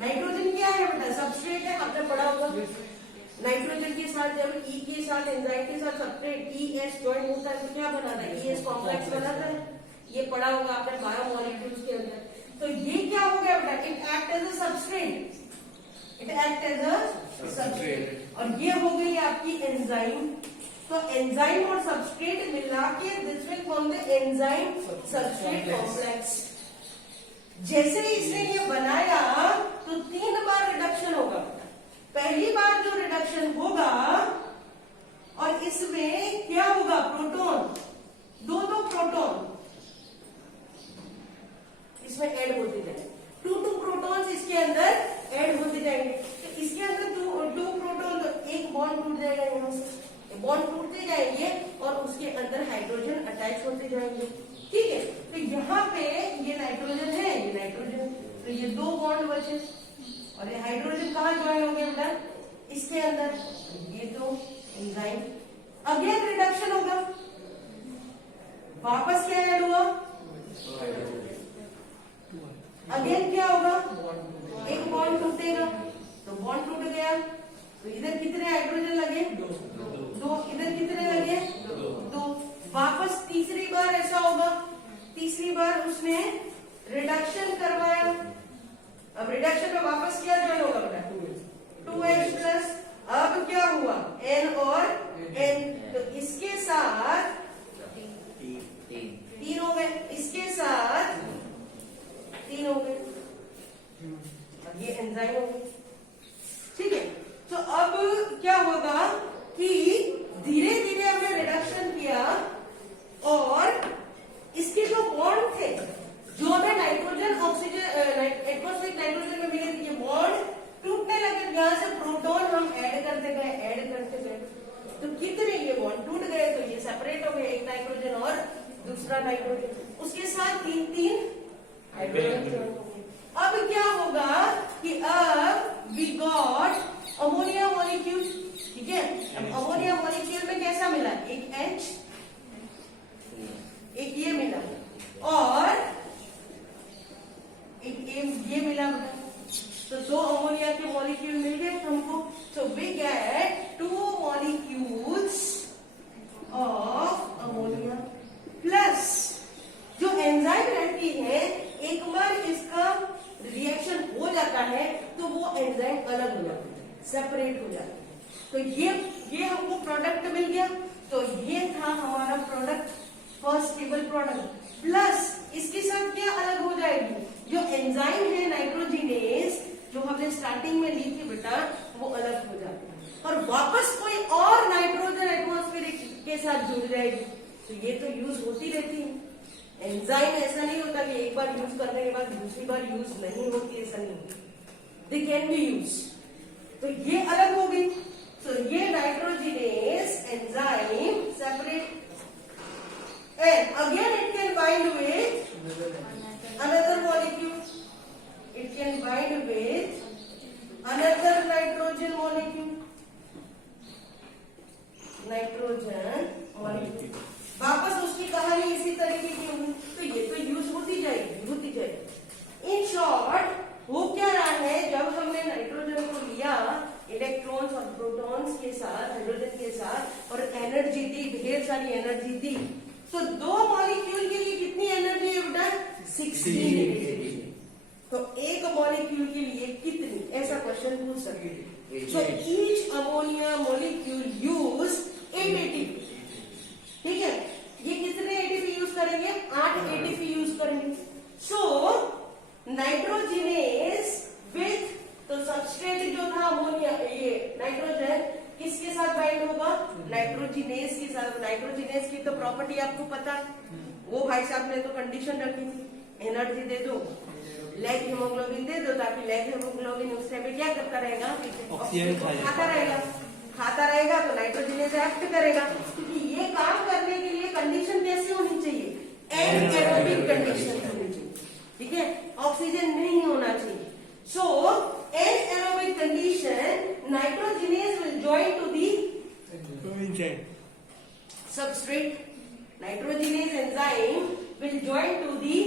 Nitrogen क्या है बेटा, सबस्ट्रेट है, आपने पढ़ा होगा। नाइट्रोजन के साथ जब E के साथ एंजाइम के साथ सबस्ट्रेट ES ज्वाइन होता है तो क्या बनाता है, ES कॉम्प्लेक्स बनाता है, ये पढ़ा होगा आपने बायोमोलिक्यूल्स के अंदर। तो ये क्या हो गया बेटा, it act as a substrate, it act as a substrate, और ये हो गई आपकी एंजाइम। तो एंजाइम और सबस्ट्रेट मिला के this will form the enzyme substrate complex. जैसे ही इसने ये बनाया तो 3 बार रिडक्शन होगा। पहली बार जो रिडक्शन होगा और इसमें क्या होगा, प्रोटॉन, दो प्रोटॉन इसमें ऐड होते जाएंगे, 2 प्रोटॉन्स इसके अंदर ऐड होते जाएंगे। तो इसके अंदर 2 प्रोटॉन, तो एक बॉन्ड टूट जाएगा, यहाँ से बॉन्ड टूटते जाएंगे और उसके अंदर हाइड्रोजन अटैच होते जाएंगे, ठीक है। तो यहाँ पे ये नाइट्रोजन है, ये नाइट्रोजन, तो ये 2 बॉन्ड बचे और ये हाइड्रोजन कहाँ ज्वाइन हो गया बेटा, इसके अंदर। ये तो एंजाइम, अगेन रिडक्शन होगा, वापस क्या ऐड हुआ, अगेन क्या होगा, एक बॉन्ड टूटेगा, तो बॉन्ड टूट गया, तो इधर कितने हाइड्रोजन लगे, 2, इधर कितने लगे, 2। वापस तीसरी बार ऐसा होगा, तीसरी बार उसने रिडक्शन करवाया, अब रिडक्शन में वापस क्या ज्वाइन होगा बेटा, 2H प्लस। अब क्या हुआ, N और N, तो इसके साथ 3 हो गए, इसके साथ 3 हो गए, अब ये एंजाइम हो गई, ठीक है। तो अब क्या होगा कि धीरे धीरे हमने रिडक्शन किया और इसके जो बॉन्ड थे, जो हमें नाइट्रोजन ऑक्सीजन एटमॉस्फेरिक नाइट्रोजन में मिले थे, ये बॉन्ड टूटने लगे, यहाँ से प्रोटॉन हम ऐड करते गए, तो कितने ये बॉन्ड टूट गए, we get 2 molecules of ammonia plus जो एंजाइम रहती है, एक बार इसका रिएक्शन हो जाता है तो वो एंजाइम अलग हो जाती है, सेपरेट हो जाती है। तो ये हमको प्रोडक्ट मिल गया। तो ये था हमारा product, first stable product. Plus इसके साथ क्या अलग हो जाएगी, जो एंजाइम है नाइट्रोजिनेज, जो हमने स्टार्टिंग में ली थी बेटा, वो अलग हो जाती है और वापस कोई और नाइट्रोजन एटमॉस्फेरिक के साथ जुड़ जाएगी। तो ये तो यूज होती रहती है। एंजाइम ऐसा नहीं होता कि एक बार यूज करने के बाद दूसरी बार यूज नहीं होती, ऐसा नहीं होता, दे कैन बी यूज। तो ये अलग हो गई। तो ये nitrogenase enzyme separate and again it can bind with another molecule, it can bind with another nitrogen molecule, वापस उसकी कहानी इसी तरीके की होगी। तो ये तो यूज होती जाएगी। इन शॉर्ट हो क्या रहा है, जब हमने नाइट्रोजन को लिया इलेक्ट्रॉन्स और प्रोटॉन्स के साथ, हाइड्रोजन के साथ, और एनर्जी दी, ढेर सारी एनर्जी दी, तो 2 मॉलिक्यूल के लिए कितनी एनर्जी है बेटा, 16। तो एक मॉलिक्यूल के लिए कितनी, ऐसा क्वेश्चन पूछ सकते हैं। So each ammonia molecule use 8 ATP। ठीक है, ये कितने ATP यूज करेंगे, 8 ATP यूज करेंगे। सो नाइट्रोजिनेज विथ, तो सबस्ट्रेट जो था अमोनिया, ये नाइट्रोजन किसके साथ बाइंड होगा, नाइट्रोजिनेज के साथ। नाइट्रोजिनेज की तो प्रॉपर्टी आपको पता है, वो भाई साहब ने तो कंडीशन रखी थी, एनर्जी दे दो, लेग हीमोग्लोबिन दे दो, ताकि लेग हीमोग्लोबिन उस टाइम पे क्या करता रहेगा, ऑक्सीजन खाता रहेगा तो नाइट्रोजिनेज एक्ट करेगा। क्योंकि ये काम करने के लिए कंडीशन कैसी होनी चाहिए, एनारोबिक कंडीशन होनी चाहिए। ठीक है, ऑक्सीजन नहीं होना चाहिए। सो anaerobic condition, nitrogenase will join to the substrate. Nitrogenase enzyme will join to the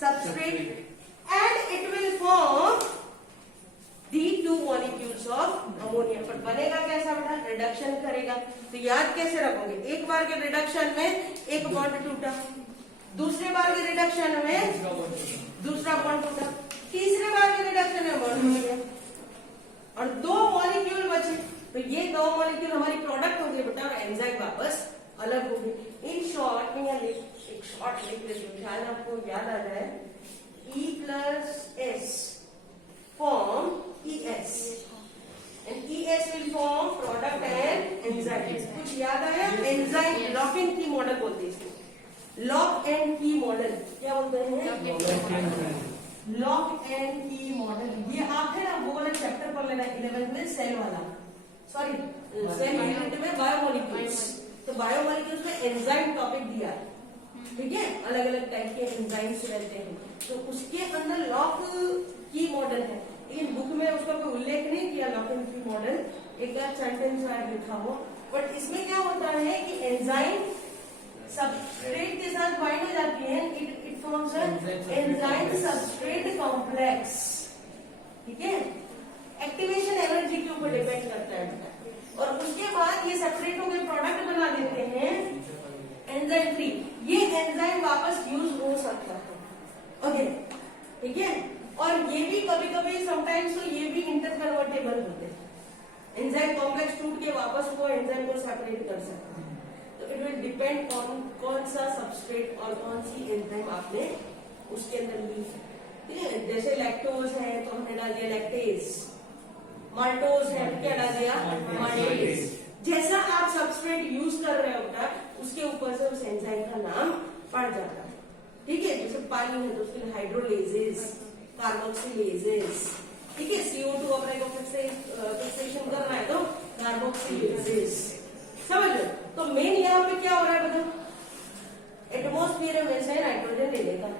substrate and it will form the 2 molecules of ammonia. पर बनेगा कैसा बेटा, रिडक्शन करेगा। तो याद कैसे रखोगे, एक बार के रिडक्शन में एक बॉन्ड टूटा, दूसरे बार के रिडक्शन में दूसरा बॉन्ड टूटा, तीसरे बार के रिडक्शन में बॉन्ड हो गया और 2 मॉलिक्यूल बचे। तो ये 2 मॉलिक्यूल हमारी प्रोडक्ट हो गए बेटा, और एंजाइम वापस अलग हो गई। इन शॉर्ट में यहाँ एक शॉर्ट लिख लेते हैं, शायद आपको याद आ जाए। E+S form ES and ES will form product and enzyme। कुछ याद आया, एंजाइम लॉक एंड की मॉडल बोलते हैं इसको, लॉक एंड की मॉडल क्या बोलते हैं, लॉक एंड की मॉडल। ये आप है ना वो वाला चैप्टर पढ़ लेना 11th में, सेल वाला, सॉरी सेल यूनिट में बायोमोलिक्यूल्स। तो बायोमोलिक्यूल्स में एंजाइम टॉपिक दिया है, ठीक है, अलग अलग टाइप के एंजाइम्स रहते हैं, तो उसके अंदर लॉक की मॉडल है, लेकिन बुक में उसका कोई उल्लेख नहीं किया लॉक एंड की मॉडल, एक आध सेंटेंस शायद लिखा हो। बट इसमें क्या होता है कि एंजाइम सबस्ट्रेट के साथ बाइंड हो जाती है, it forms enzyme substrate complex. ठीक है, एक्टिवेशन एनर्जी के ऊपर डिपेंड करता है, और उसके बाद ये सेपरेट होकर प्रोडक्ट बना देते हैं एंजाइम फ्री। ये एंजाइम वापस यूज हो सकता है। ओके, ठीक है, और ये भी कभी कभी समटाइम्स तो ये भी इंटर कन्वर्टेबल होते हैं, एंजाइम कॉम्प्लेक्स टूट के वापस वो एंजाइम को सेपरेट कर सकता है। तो इट विल डिपेंड ऑन कौन सा सबस्ट्रेट और कौन सी एंजाइम आपने उसके अंदर ली है। ठीक है, जैसे लैक्टोज है तो हमने डाल दिया लैक्टेज, माल्टोज है तो क्या डाल दिया, माल्टेज। जैसा आप सबस्ट्रेट यूज कर रहे होता उसके ऊपर से उस एंजाइम का नाम पड़ जाता है। ठीक है, जैसे पानी है तो उसके लिए हाइड्रोलेजेस, कार्बोक्सिलेजेस। ठीक है, CO2 अपने को फिक्सेशन करना है तो कार्बोक्सिलेजेस। समझ लो, तो मेन यहाँ पे क्या हो रहा है बताओ, एटमॉस्फेयर में से नाइट्रोजन ले लेगा,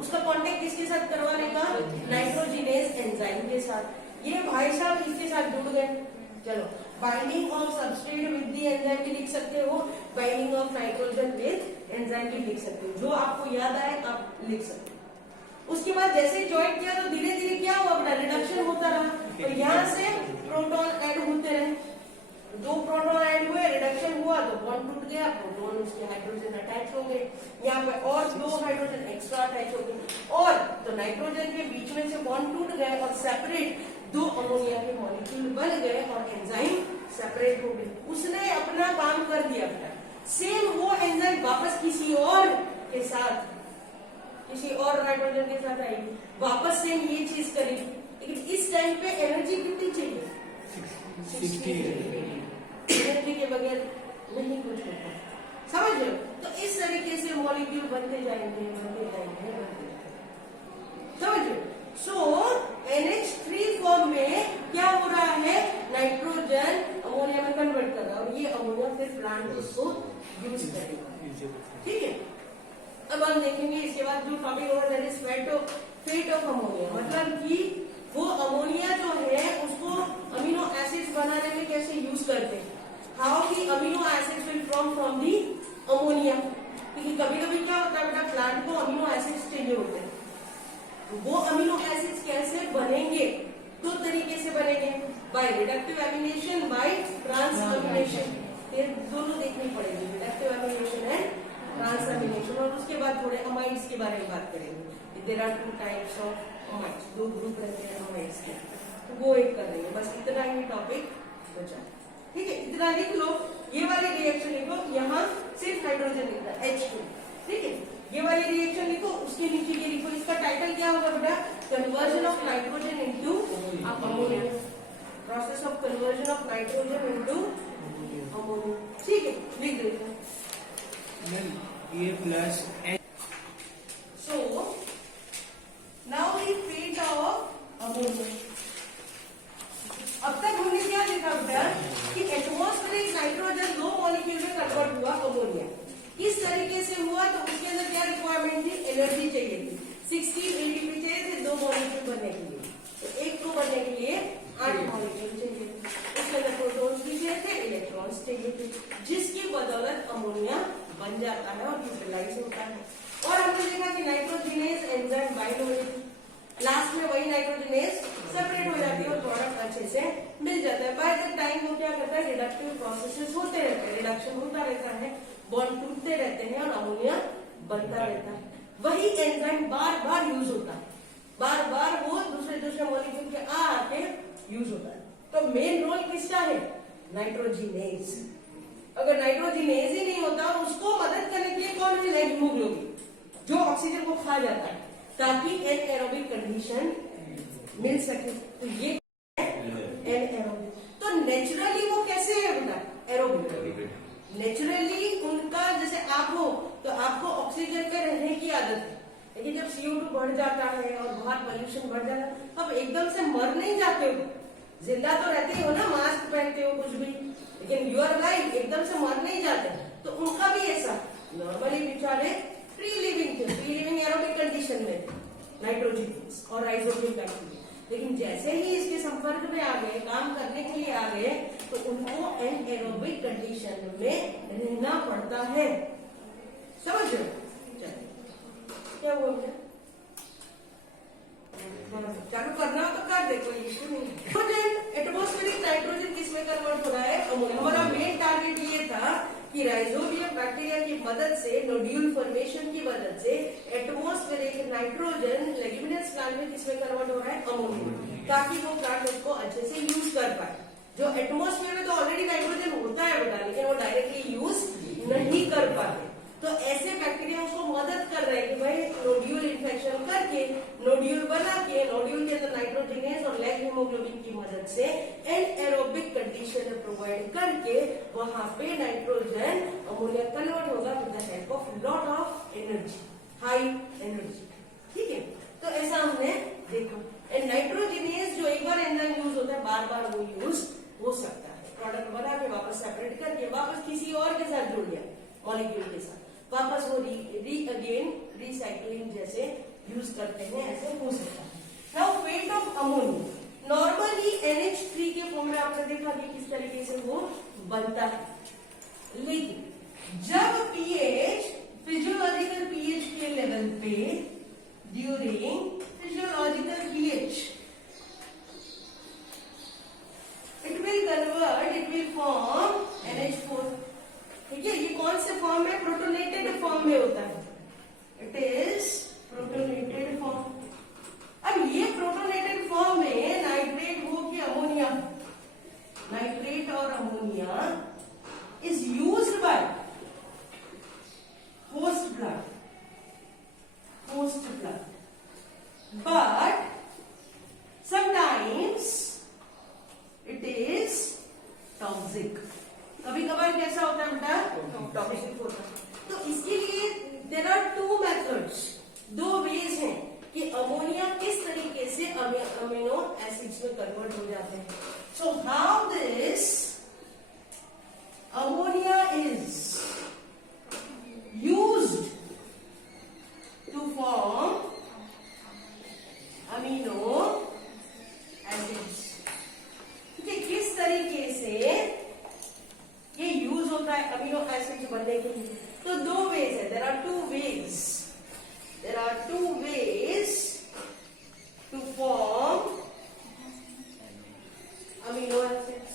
उसका कांटेक्ट किसके साथ करवाने का, नाइट्रोजिनेज एंजाइम के साथ। ये भाई साहब इसके साथ जुड़ गए। चलो, binding of substrate with the enzyme भी लिख सकते हो, binding of nitrogen with enzyme भी लिख सकते हो, जो आपको याद आए आप लिख सकते हो। उसके बाद जैसे ज्वाइन किया तो धीरे धीरे क्या हुआ बेटा, रिडक्शन होता रहा, और यहाँ से प्रोटॉन ऐड होते रहे। दो प्रोटॉन ऐड हुए, रिडक्शन हुआ तो बॉन्ड टूट गया, प्रोटॉन उसके हाइड्रोजन अटैच हो गए, यहाँ पे और दो हाइड्रोजन एक्स्ट्रा अटैच हो गए, और तो नाइट्रोजन के बीच में से बॉन्ड टूट गए और सेपरेट दो अमोनिया के मॉलिक्यूल बन गए और एंजाइम सेपरेट हो गए। उसने अपना काम कर दिया बेटा। सेम वो एंजाइम वापस किसी और के साथ, किसी और नाइट्रोजन के साथ आएगी, वापस सेम ये चीज करेगी, लेकिन इस टाइम पे एनर्जी कितनी चाहिए? 60। एनर्जी के बगैर नहीं कुछ होता, समझ लो। तो इस तरीके से मॉलिक्यूल बनते जाएंगे, बनते जाएंगे, बनते जाएंगे, समझ लो। सो NH3 फॉर्म में क्या हो रहा है? नाइट्रोजन अमोनिया में कन्वर्ट कर रहा है, और ये अमोनिया फिर प्लांट उसको यूज करेगा, ठीक है। अब हम देखेंगे इसके बाद जो टॉपिक होगा that is fate of ammonia, मतलब कि वो अमोनिया जो है उसको अमीनो एसिड्स बनाने में कैसे यूज करते हैं, हाउ की amino acids will form from the ammonia. क्योंकि कभी कभी क्या होता है बेटा, प्लांट को अमीनो एसिड्स चाहिए होते हैं, वो अमीनो एसिड्स कैसे बनेंगे? दो तरीके से बनेंगे, बाय रिडक्टिव एमिनेशन, बाय ट्रांसअमिनेशन। ये दोनों देखनी पड़ेगी, रिडक्टिव एमिनेशन एंड ट्रांसअमिनेशन। और उसके बाद थोड़े अमाइड्स के बारे में बात करेंगे। There are two types of amides, दो ग्रुप रहते हैं अमाइड्स के, तो वो एक कर लेंगे। बस इतना ही टॉपिक बचा, ठीक है। इतना लिख लो, ये वाली रिएक्शन लिखो, यहाँ सिर्फ हाइड्रोजन लिखना है H2, ठीक है। ये वाली रिएक्शन लिखो, उसके नीचे ये लिखो। इसका टाइटल क्या होगा बेटा? Conversion of nitrogen into ammonia, process of conversion of nitrogen into ammonia, ठीक है, लिख देते हैं। ये plus so now the fate of ammonia. अब तक हमने क्या देखा बेटा कि एटमॉस्फेरिक नाइट्रोजन दो मॉलिक्यूल में कन्वर्ट हुआ अमोनिया। किस तरीके से हुआ? तो उसके अंदर क्या रिक्वायरमेंट थी? एनर्जी चाहिए थी। 16 एटीपी चाहिए थे दो मॉलिक्यूल बनने के लिए, तो एक को बनने के लिए 8 मॉलिक्यूल चाहिए थे। उसके अंदर प्रोटॉन्स भी चाहिए थे, इलेक्ट्रॉन्स चाहिए थे, जिसकी बदौलत अमोनिया बन जाता है और यूटिलाइज होता है। और हमने देखा कि नाइट्रोजिनेज एंजाइम बाइंड हो जाती है, लास्ट में वही नाइट्रोजिनेज सेपरेट हो जाती है और प्रोडक्ट अच्छे से मिल जाता है। बाय द टाइम वो क्या करता है? रिडक्टिव प्रोसेसेस होते रहते हैं, रिडक्शन होता रहता है, बॉन्ड टूटते रहते हैं और अमोनिया बनता रहता है। वही एंजाइम बार बार यूज होता है, बार बार वो दूसरे मॉलिक्यूल के आके यूज होता है। तो मेन रोल किसका है? नाइट्रोजिनेज। अगर नाइट्रोजिनेज ही नहीं होता, उसको मदद करने के लिए कौन है? हीमोग्लोबिन, जो ऑक्सीजन को खा जाता है ताकि एनएरोबिक कंडीशन मिल सके। तो ये एनएरोबिक। तो नेचुरली वो कैसे है बेटा? एरोबिक। नेचुरली उनका, जैसे आप हो तो आपको ऑक्सीजन पे रहने की आदत है, लेकिन जब CO2 बढ़ जाता है और बाहर पोल्यूशन बढ़ जाता है, अब एकदम से मर नहीं जाते हो, जिंदा तो रहते हो ना, मास्क पहनते हो कुछ भी, लेकिन यू आर लाइफ, एकदम से मर नहीं जाते। तो उनका भी ऐसा नॉर्मली बेचारे फ्री लिविंग थे, फ्री लिविंग एरोबिक कंडीशन में नाइट्रोजन और राइजोबियम बैक्टीरिया। लेकिन जैसे ही इसके संपर्क में आ गए, काम करने के लिए आ गए, तो उनको एनएरोबिक कंडीशन में रहना पड़ता है, समझ रहे हो? क्या बोल रहे? चालू करना हो तो कर दे, कोई इश्यू नहीं। नाइट्रोजन, एटमॉस्फेरिक नाइट्रोजन किसमें कन्वर्ट हो रहा है? अमोनिया। हमारा मेन टारगेट ये था कि राइजोबियम बैक्टीरिया की मदद से, नोड्यूल फॉर्मेशन की मदद से एटमॉस्फेरिक नाइट्रोजन लेग्यूमिनस प्लांट में किसमें कन्वर्ट हो रहा है? अमोनिया, ताकि वो प्लांट उसको अच्छे से यूज कर पाए। जो एटमॉस्फेयर में तो ऑलरेडी नाइट्रोजन होता है बेटा, लेकिन वो डायरेक्टली यूज नहीं कर पाते, तो ऐसे बैक्टीरिया उसको मदद कर रहे हैं कि भाई नोड्यूल इन्फेक्शन करके, नोड्यूल बना के, नोड्यूल के अंदर नाइट्रोजनेज और लैग हीमोग्लोबिन की मदद से एनएरोबिक कंडीशन प्रोवाइड करके वहां पे नाइट्रोजन अमोनिया कन्वर्ट होगा with the help of lot of energy, high energy, ठीक है। तो ऐसा हमने देखा। एंड नाइट्रोजनेज जो एक बार एंजाइम यूज होता है, बार बार वो यूज हो सकता है। प्रोडक्ट बना के वापस सेपरेट करके वापस किसी और के साथ जुड़ गया, मॉलिक्यूल के साथ, वापस वो अगेन रिसाइकलिंग जैसे यूज करते हैं, ऐसे हो सकता है। Now fate of ammonia, normally NH3 के फॉर्म में आपने देखा कि किस तरीके से वो बनता है, लेकिन जब pH फिजियोलॉजिकल pH के लेवल पे, during physiological pH, it will convert, it will form acids में कन्वर्ट हो जाते हैं. So how this ammonia is used to form amino acids. ठीक है, किस तरीके से ये यूज होता है अमीनो एसिड्स बनने के लिए? तो दो वेज है. There are two ways. There are two ways to form amino acids.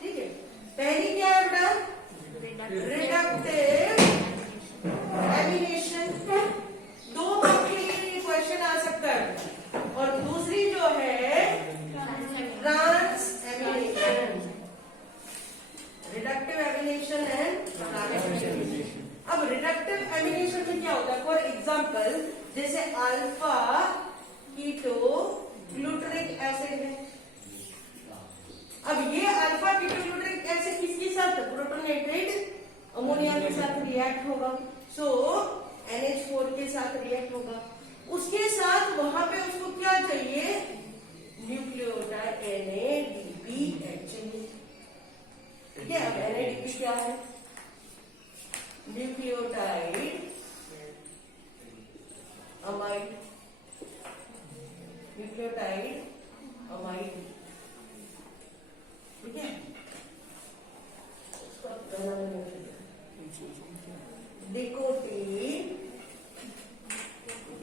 ठीक है, पहली क्या है बेटा? Reductive elimination. दो मार्क के लिए क्वेश्चन आ सकता है. और दूसरी जो है trans elimination. Reductive elimination and trans elimination. अब रिडक्टिव एलिमिनेशन में क्या होता है? फॉर एग्जांपल जैसे अल्फा कीटो ग्लूटरिक एसिड है. अब ये अल्फा कीटोग्लूटरिक एसिड किसके साथ? प्रोटोनेटेड अमोनिया के साथ रिएक्ट होगा. सो NH4 के साथ रिएक्ट होगा. उसके साथ वहां पे उसको क्या चाहिए? न्यूक्लियोटाइड NADPH चाहिए. ठीक है, अब NADP क्या है? Nucleotide amide. Nucleotide amide. ठीक है, nicotine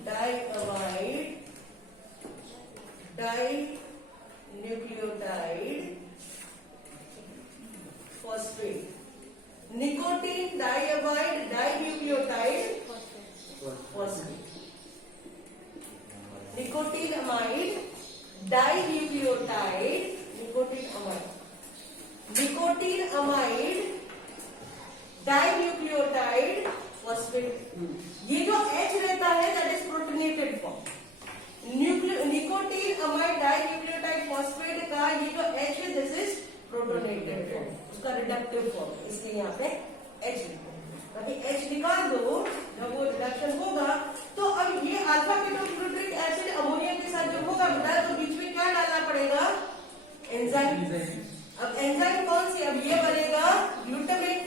diamide di nucleotide phosphate. Nicotine diamide di nucleotide phosphate. Nicotine amide di nucleotide nicotine amide. Nicotine amide dinucleotide phosphate. ये जो H रहता है that is protonated form. Nicotine amide dinucleotide phosphate का ये जो H है दिस इज प्रोटोनेटेड फॉर्म. उसका reductive form, इसलिए यहाँ पे H लिखो. बाकी H निकाल दो जब वो रिडक्शन होगा. तो अब ये अल्फा कीटोग्लूटरिक एसिड अमोनिया के साथ जब होगा बेटा तो बीच में क्या डालना पड़ेगा? एंजाइम. अब एंजाइम कौन सी? अब ये बनेगा ग्लूटामेट.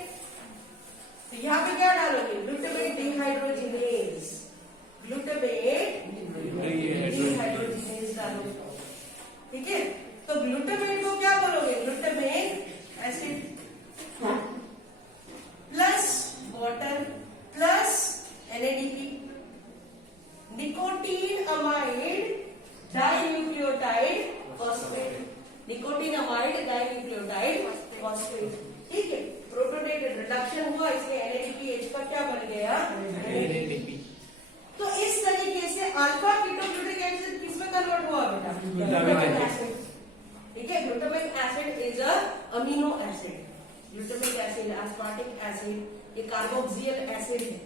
तो यहाँ पे क्या डालोगे? Glutamate dehydrogenase. ग्लूटामेट डिहाइड्रोजिनेज डालो. ठीक है, तो ग्लूटामेट को क्या बोलोगे? Glutamate acid plus water plus NADP. Nicotine amide dinucleotide phosphate. Nicotine amide dinucleotide phosphate. ठीक है, प्रोटोनेटेड रिडक्शन हुआ इसलिए NADPH का क्या बन गया? NADP. तो इस तरीके से अल्फा कीटोग्लूटरिक एसिड किसमें कन्वर्ट हुआ बेटा? Glutamic acid. ठीक है, glutamic acid is a amino acid. Glutamic acid, aspartic acid, ये कार्बोक्सिल एसिड है.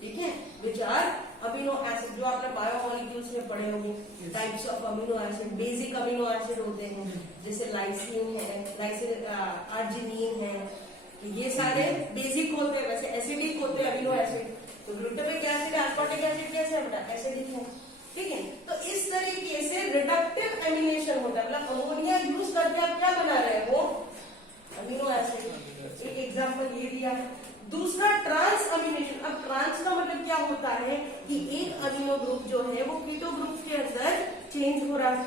ठीक है, विच आर अमीनो एसिड. जो आपने बायोमोलिक्यूल्स में पढ़े होंगे types of amino acid. Basic amino acid होते हैं जैसे लाइसिन है, लाइसिन आर्जिनिन है. ये सारे बेसिक होते हैं. वैसे एसिडिक होते हैं अमीनो एसिड. तो ग्लूटामिक एसिड एस्पार्टिक एसिड कैसे है बेटा? एसिडिक है. ठीक है, तो इस तरीके से रिडक्टिव एलिमिनेशन होता है. मतलब अमोनिया यूज करके आप क्या बना रहे हो? Amino acid. एक एग्जांपल ये दिया. दूसरा ट्रांस अमीनेशन. अब ट्रांस का मतलब क्या होता है कि एक अमीनो ग्रुप जो है वो कीटो ग्रुप के अंदर चेंज हो रहा है.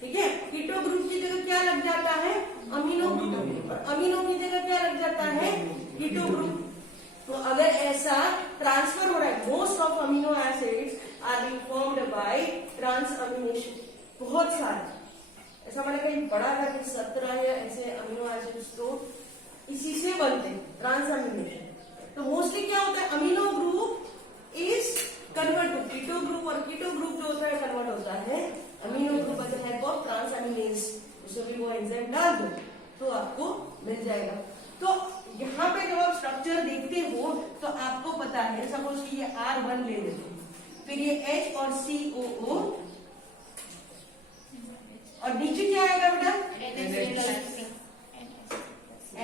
ठीक है, कीटो ग्रुप की जगह क्या लग जाता है? Amino group. और अमीनो की जगह क्या लग जाता है? Keto group. तो अगर ऐसा ट्रांसफर हो रहा है, most of amino acids are being formed by transamination. बहुत सारे ऐसा मैंने कहीं पढ़ा था कि 17 या ऐसे अमीनो एसिड्स तो इसी से बनते हैं ट्रांस अमीनेशन. तो मोस्टली क्या होता है? Amino group is convert to keto group और कीटो ग्रुप जो होता है कन्वर्ट होता है amino group by the help of transaminase. उसमें भी वो एंजाइम डाल दो तो आपको मिल जाएगा. तो यहाँ पे जब आप स्ट्रक्चर देखते हो तो आपको पता है, सपोज कि ये R1 ले लेते हैं, फिर ये H और COO और नीचे क्या आएगा बेटा?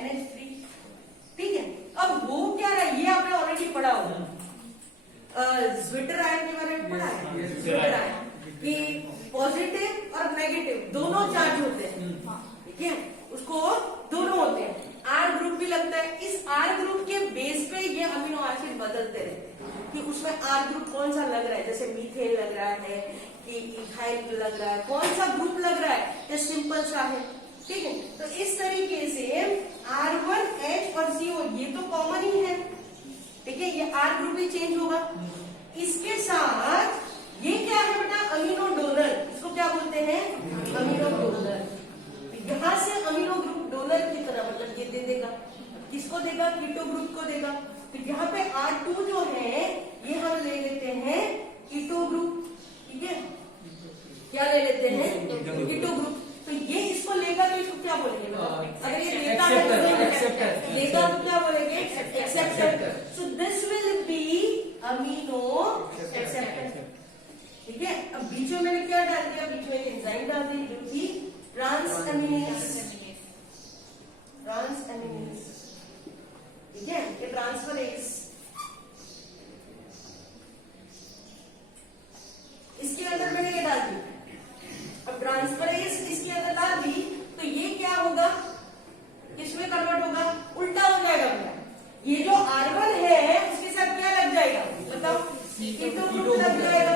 NH3. ठीक है, अब वो क्या रहा? ये आपने ऑलरेडी पढ़ा होगा. ज्विटर आयन के बारे में पढ़ा है? Yes. ज्विटर आयन कि पॉजिटिव और नेगेटिव दोनों चार्ज होते हैं, ठीक है, उसको दोनों होते हैं। आर ग्रुप भी लगता है, इस आर ग्रुप के बेस पे ये अमीनो एसिड बदलते रहते हैं कि उसमें आर ग्रुप कौन सा लग रहा है, जैसे मीथेन लग रहा है कि इथाइल लग रहा है, कौन सा ग्रुप लग रहा है, या सिंपल सा है, ठीक है। तो इस तरीके से R1H और CO ये तो कॉमन ही है, ठीक है, ये आर ग्रुप ही चेंज होगा। इसके साथ ये क्या है बेटा, अमीनो डोनर, इसको क्या बोलते हैं, अमीनो डोनर। यहां से अमीनो ग्रुप डोनर की तरह मतलब ये दे देगा, किसको देगा, कीटो ग्रुप को देगा। तो यहाँ पे R2 जो है ये हम ले लेते हैं कीटो ग्रुप, ठीक है, क्या ले लेते हैं, कीटो ग्रुप। तो ये इसको लेगा तो इसको क्या बोलेंगे, अगर ये लेता है तो लेगा तो क्या बोलेंगे, acceptor. So this will B amino acceptor, ठीक है। अब बीच में मैंने क्या डाल दिया, बीच में एक एंजाइम डाल दी जो थी ट्रांसएमिनेज, ट्रांसएमिनेज, ठीक है, ये ट्रांसफरेज। इसके अंदर मैंने ये डाल दी, अब ट्रांसफरेज इसके अंदर डाल दी तो ये क्या होगा, किसमें कन्वर्ट होगा, उल्टा हो जाएगा बेटा। ये जो R1 है उसके साथ क्या लग जाएगा, बताओ, कीटो ग्रुप लग जाएगा,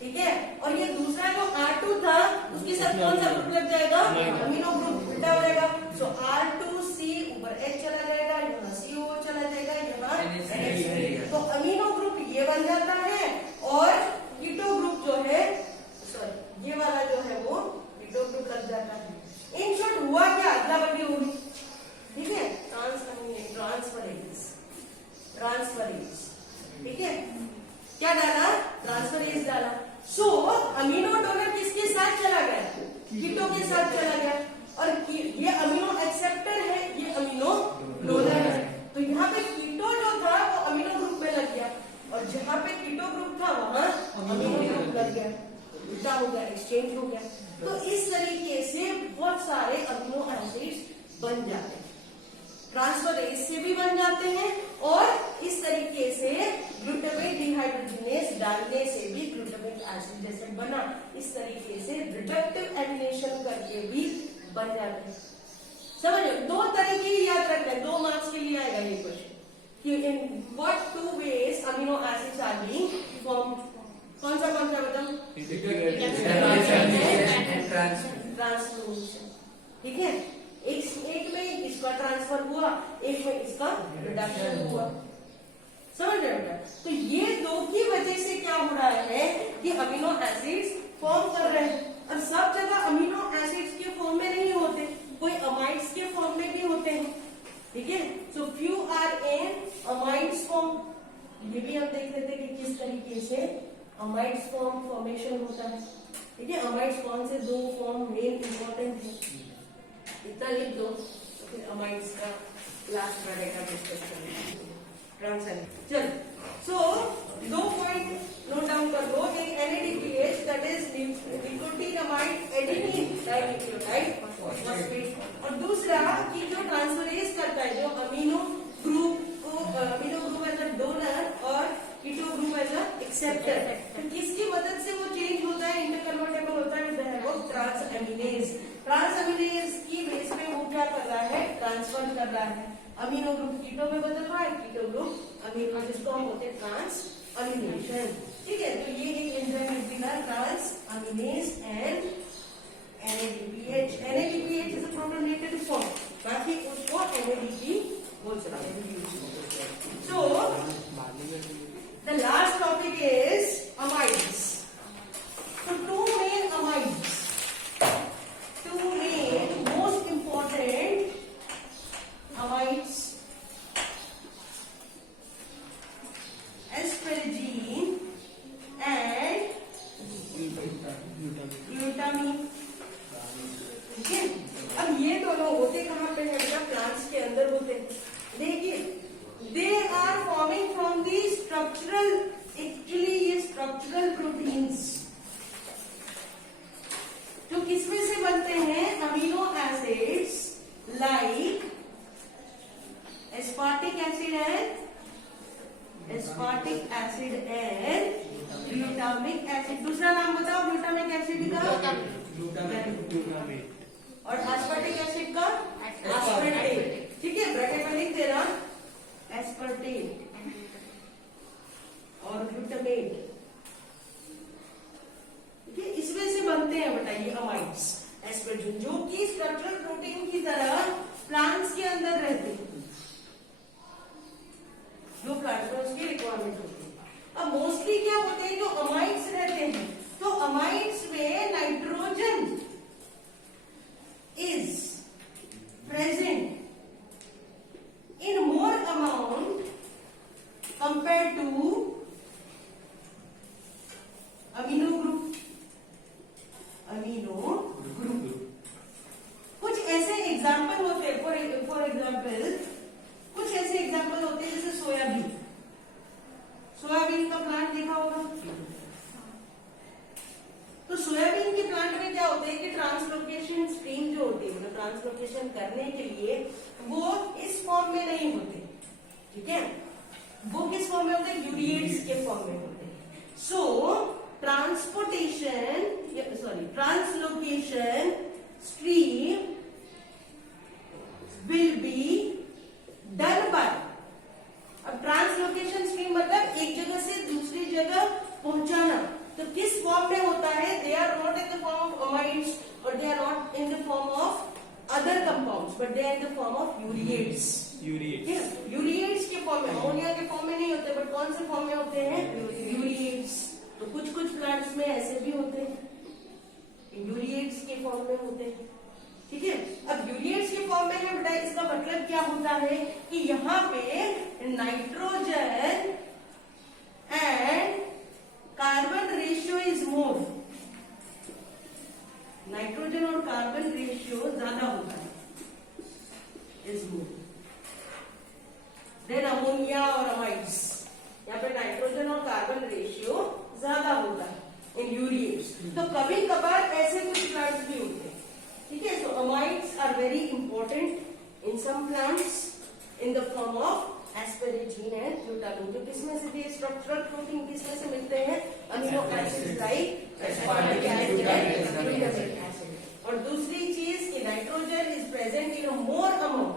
ठीक है। और ये दूसरा जो R2 था उसके साथ कौन सा ग्रुप लग जाएगा, अमीनो ग्रुप, उल्टा हो जाएगा। सो R2C ऊपर H चला जाएगा, यहाँ CO चला जाएगा, यहाँ NH। तो अमीनो ग्रुप ये बन जाता है और कीटो ग्रुप जो है, सॉरी ये वाला जो है वो कीटो ग्रुप लग जाता है। इन शॉर्ट हुआ क्या, अदला बदली होगी, ठीक है, ट्रांसफरेज, ट्रांसफरेज, ठीक है, क्या डाला, ट्रांसफरेज डाला। सो अमीनो डोनर किसके साथ चला गया, कीटो के साथ चला गया, और ये अमीनो एक्सेप्टर है, ये अमीनो डोनर है। तो यहाँ पे कीटो जो था वो अमीनो ग्रुप में लग गया, और जहाँ पे कीटो ग्रुप था वहां अमीनो ग्रुप लग गया, उल्टा हो गया, एक्सचेंज हो गया। तो इस तरीके से बहुत सारे अमीनो एसिड्स बन जाते हैं, ट्रांसफरेज से भी बन जाते हैं, और इस तरीके से ग्लूटामेट डिहाइड्रोजिनेज डालने से भी ग्लूटामिक एसिड जैसे बना, इस तरीके से रिडक्टिव एलिमिनेशन करके भी बन जाते हैं। समझो, दो तरीके ही याद रखना है, 2 मार्क्स के लिए आएगा ये क्वेश्चन कि in what 2 ways amino acids are being form. कौन सा बताओ, ट्रांसफॉर्मेशन, ठीक है, एक में इसका ट्रांसफर हुआ, एक में इसका रिडक्शन हुआ, समझ रहे बेटा। तो ये दो की वजह से क्या हो रहा है कि अमीनो एसिड्स फॉर्म कर रहे हैं, और सब जगह अमीनो एसिड्स के फॉर्म में नहीं होते, कोई अमाइड्स के फॉर्म में भी होते हैं, ठीक है। So few are in amides form, ये भी हम देख लेते हैं कि किस तरीके से अमाइड्स फॉर्मेशन होता है, ठीक है। अमाइड्स कौन से 2 फॉर्म मेन इंपॉर्टेंट है, इतना लिख दो, तो फिर अमाइड्स का लास्ट में रहेगा डिस्कस करेंगे। चल, सो 2 पॉइंट नोट डाउन कर लो, एक NADPH that is nicotinamide adenine dinucleotide phosphate, और दूसरा कि जो ट्रांसफरेज करता है, जो amino group as a donor और keto group as a acceptor, तो किसकी मदद से वो चेंज होता है, इंटरकन्वर्टेबल होता है, वो ट्रांसएमिनेज। ट्रांसएमिनेज की बेस पे वो क्या कर रहा है, ट्रांसफर कर रहा है, अमीनो ग्रुप कीटो में बदल रहा है, कीटो ग्रुप अमीनो, जिसको हम बोलते हैं ट्रांसएमिनेशन, ठीक है। तो ये एक एंजाइम है transaminase and NADPH। NADPH is a protonated form, बाकी उसको NADP बोल सकते हैं। So the last topic is amides. So 2 main amides, 2 main most important amides, asparagine and glutamine, ठीक है। अब ये दोनों होते कहाँ पे है बेटा, प्लांट्स के अंदर होते हैं। देखिए, दे आर दूसरा नाम बताओ ग्लूटामिक एसिड का, ग्लूटामेट। और एस्पार्टिक एसिड का Aspartate। एस्पार्टेट। ठीक है, ब्रैकेट में लिख देना एस्पार्टेट और ग्लूटामेट। ठीक है, इसमें से बनते हैं बताइए अमाइड्स, एस्परजिन, जो कि स्ट्रक्चरल प्रोटीन की तरह प्लांट्स के अंदर रहते हैं, जो प्लांट्स में उसकी रिक्वायरमेंट होती है। अब मोस्टली क्या होते हैं, जो अमाइड्स रहते हैं, तो अमाइड्स में nitrogen is present in more amount compared to amino group। कुछ ऐसे एग्जाम्पल होते हैं, फॉर एग्जाम्पल कुछ ऐसे एग्जाम्पल होते हैं जैसे सोयाबीन। सोयाबीन का प्लांट देखा होगा, तो सोयाबीन के प्लांट में क्या होता है कि ट्रांसलोकेशन स्ट्रीम जो होती है, मतलब ट्रांसलोकेशन करने के लिए वो इस फॉर्म में नहीं होते। ठीक है, वो किस फॉर्म में होते हैं, यूरिएट्स के फॉर्म में होते हैं। So translocation stream will be done by, अब ट्रांसलोकेशन स्ट्रीम मतलब एक जगह से दूसरी जगह पहुंचाना, तो किस फॉर्म में होता है, they are not in the form of amides और they are not in the form of other compounds, but they are in the form of ureides. Ureides के फॉर्म में, अमोनिया के फॉर्म में नहीं होते, बट कौन से फॉर्म में होते हैं, यूरिएट्स। तो कुछ कुछ प्लांट्स में ऐसे भी होते हैं, यूरिएट्स के फॉर्म में होते हैं। ठीक है, अब यूरिएट्स के फॉर्म में है बेटा, इसका मतलब क्या होता है कि यहाँ पे nitrogen and carbon ratio is more, nitrogen और कार्बन रेशियो ज्यादा होता है, इज मोर देन अमोनिया और अमाइड्स। यहाँ पे नाइट्रोजन और कार्बन रेशियो ज्यादा होता है इन यूरिएट्स। तो कभी कभार ऐसे कुछ प्लांट्स भी होते हैं। ठीक है, तो amides are very important in some plants in the form of asparagine and glutamine. जो किसमें से भी स्ट्रक्चरल प्रोटीन किसमें से मिलते हैं, amino acid like aspartic acid and glutamic acid. और दूसरी चीज कि nitrogen is present in more amount,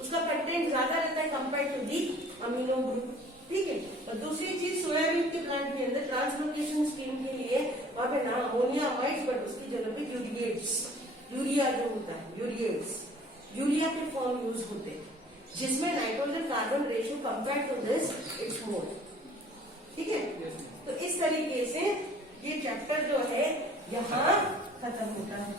उसका कंटेंट ज्यादा रहता है compare to the amino group. ठीक है, और दूसरी चीज सोयाबीन के प्लांट के अंदर ट्रांसलोकेशन स्कीम के लिए वहां पे ना अमोनिया अमाइड्स, बट उसकी जगह पे यूरिएट्स, यूरिया जो होता है यूरिएट्स, यूरिया के फॉर्म यूज होते हैं, जिसमें nitrogen carbon ratio compare to this it's more. ठीक है, तो इस तरीके से ये चैप्टर जो है यहाँ खत्म होता है।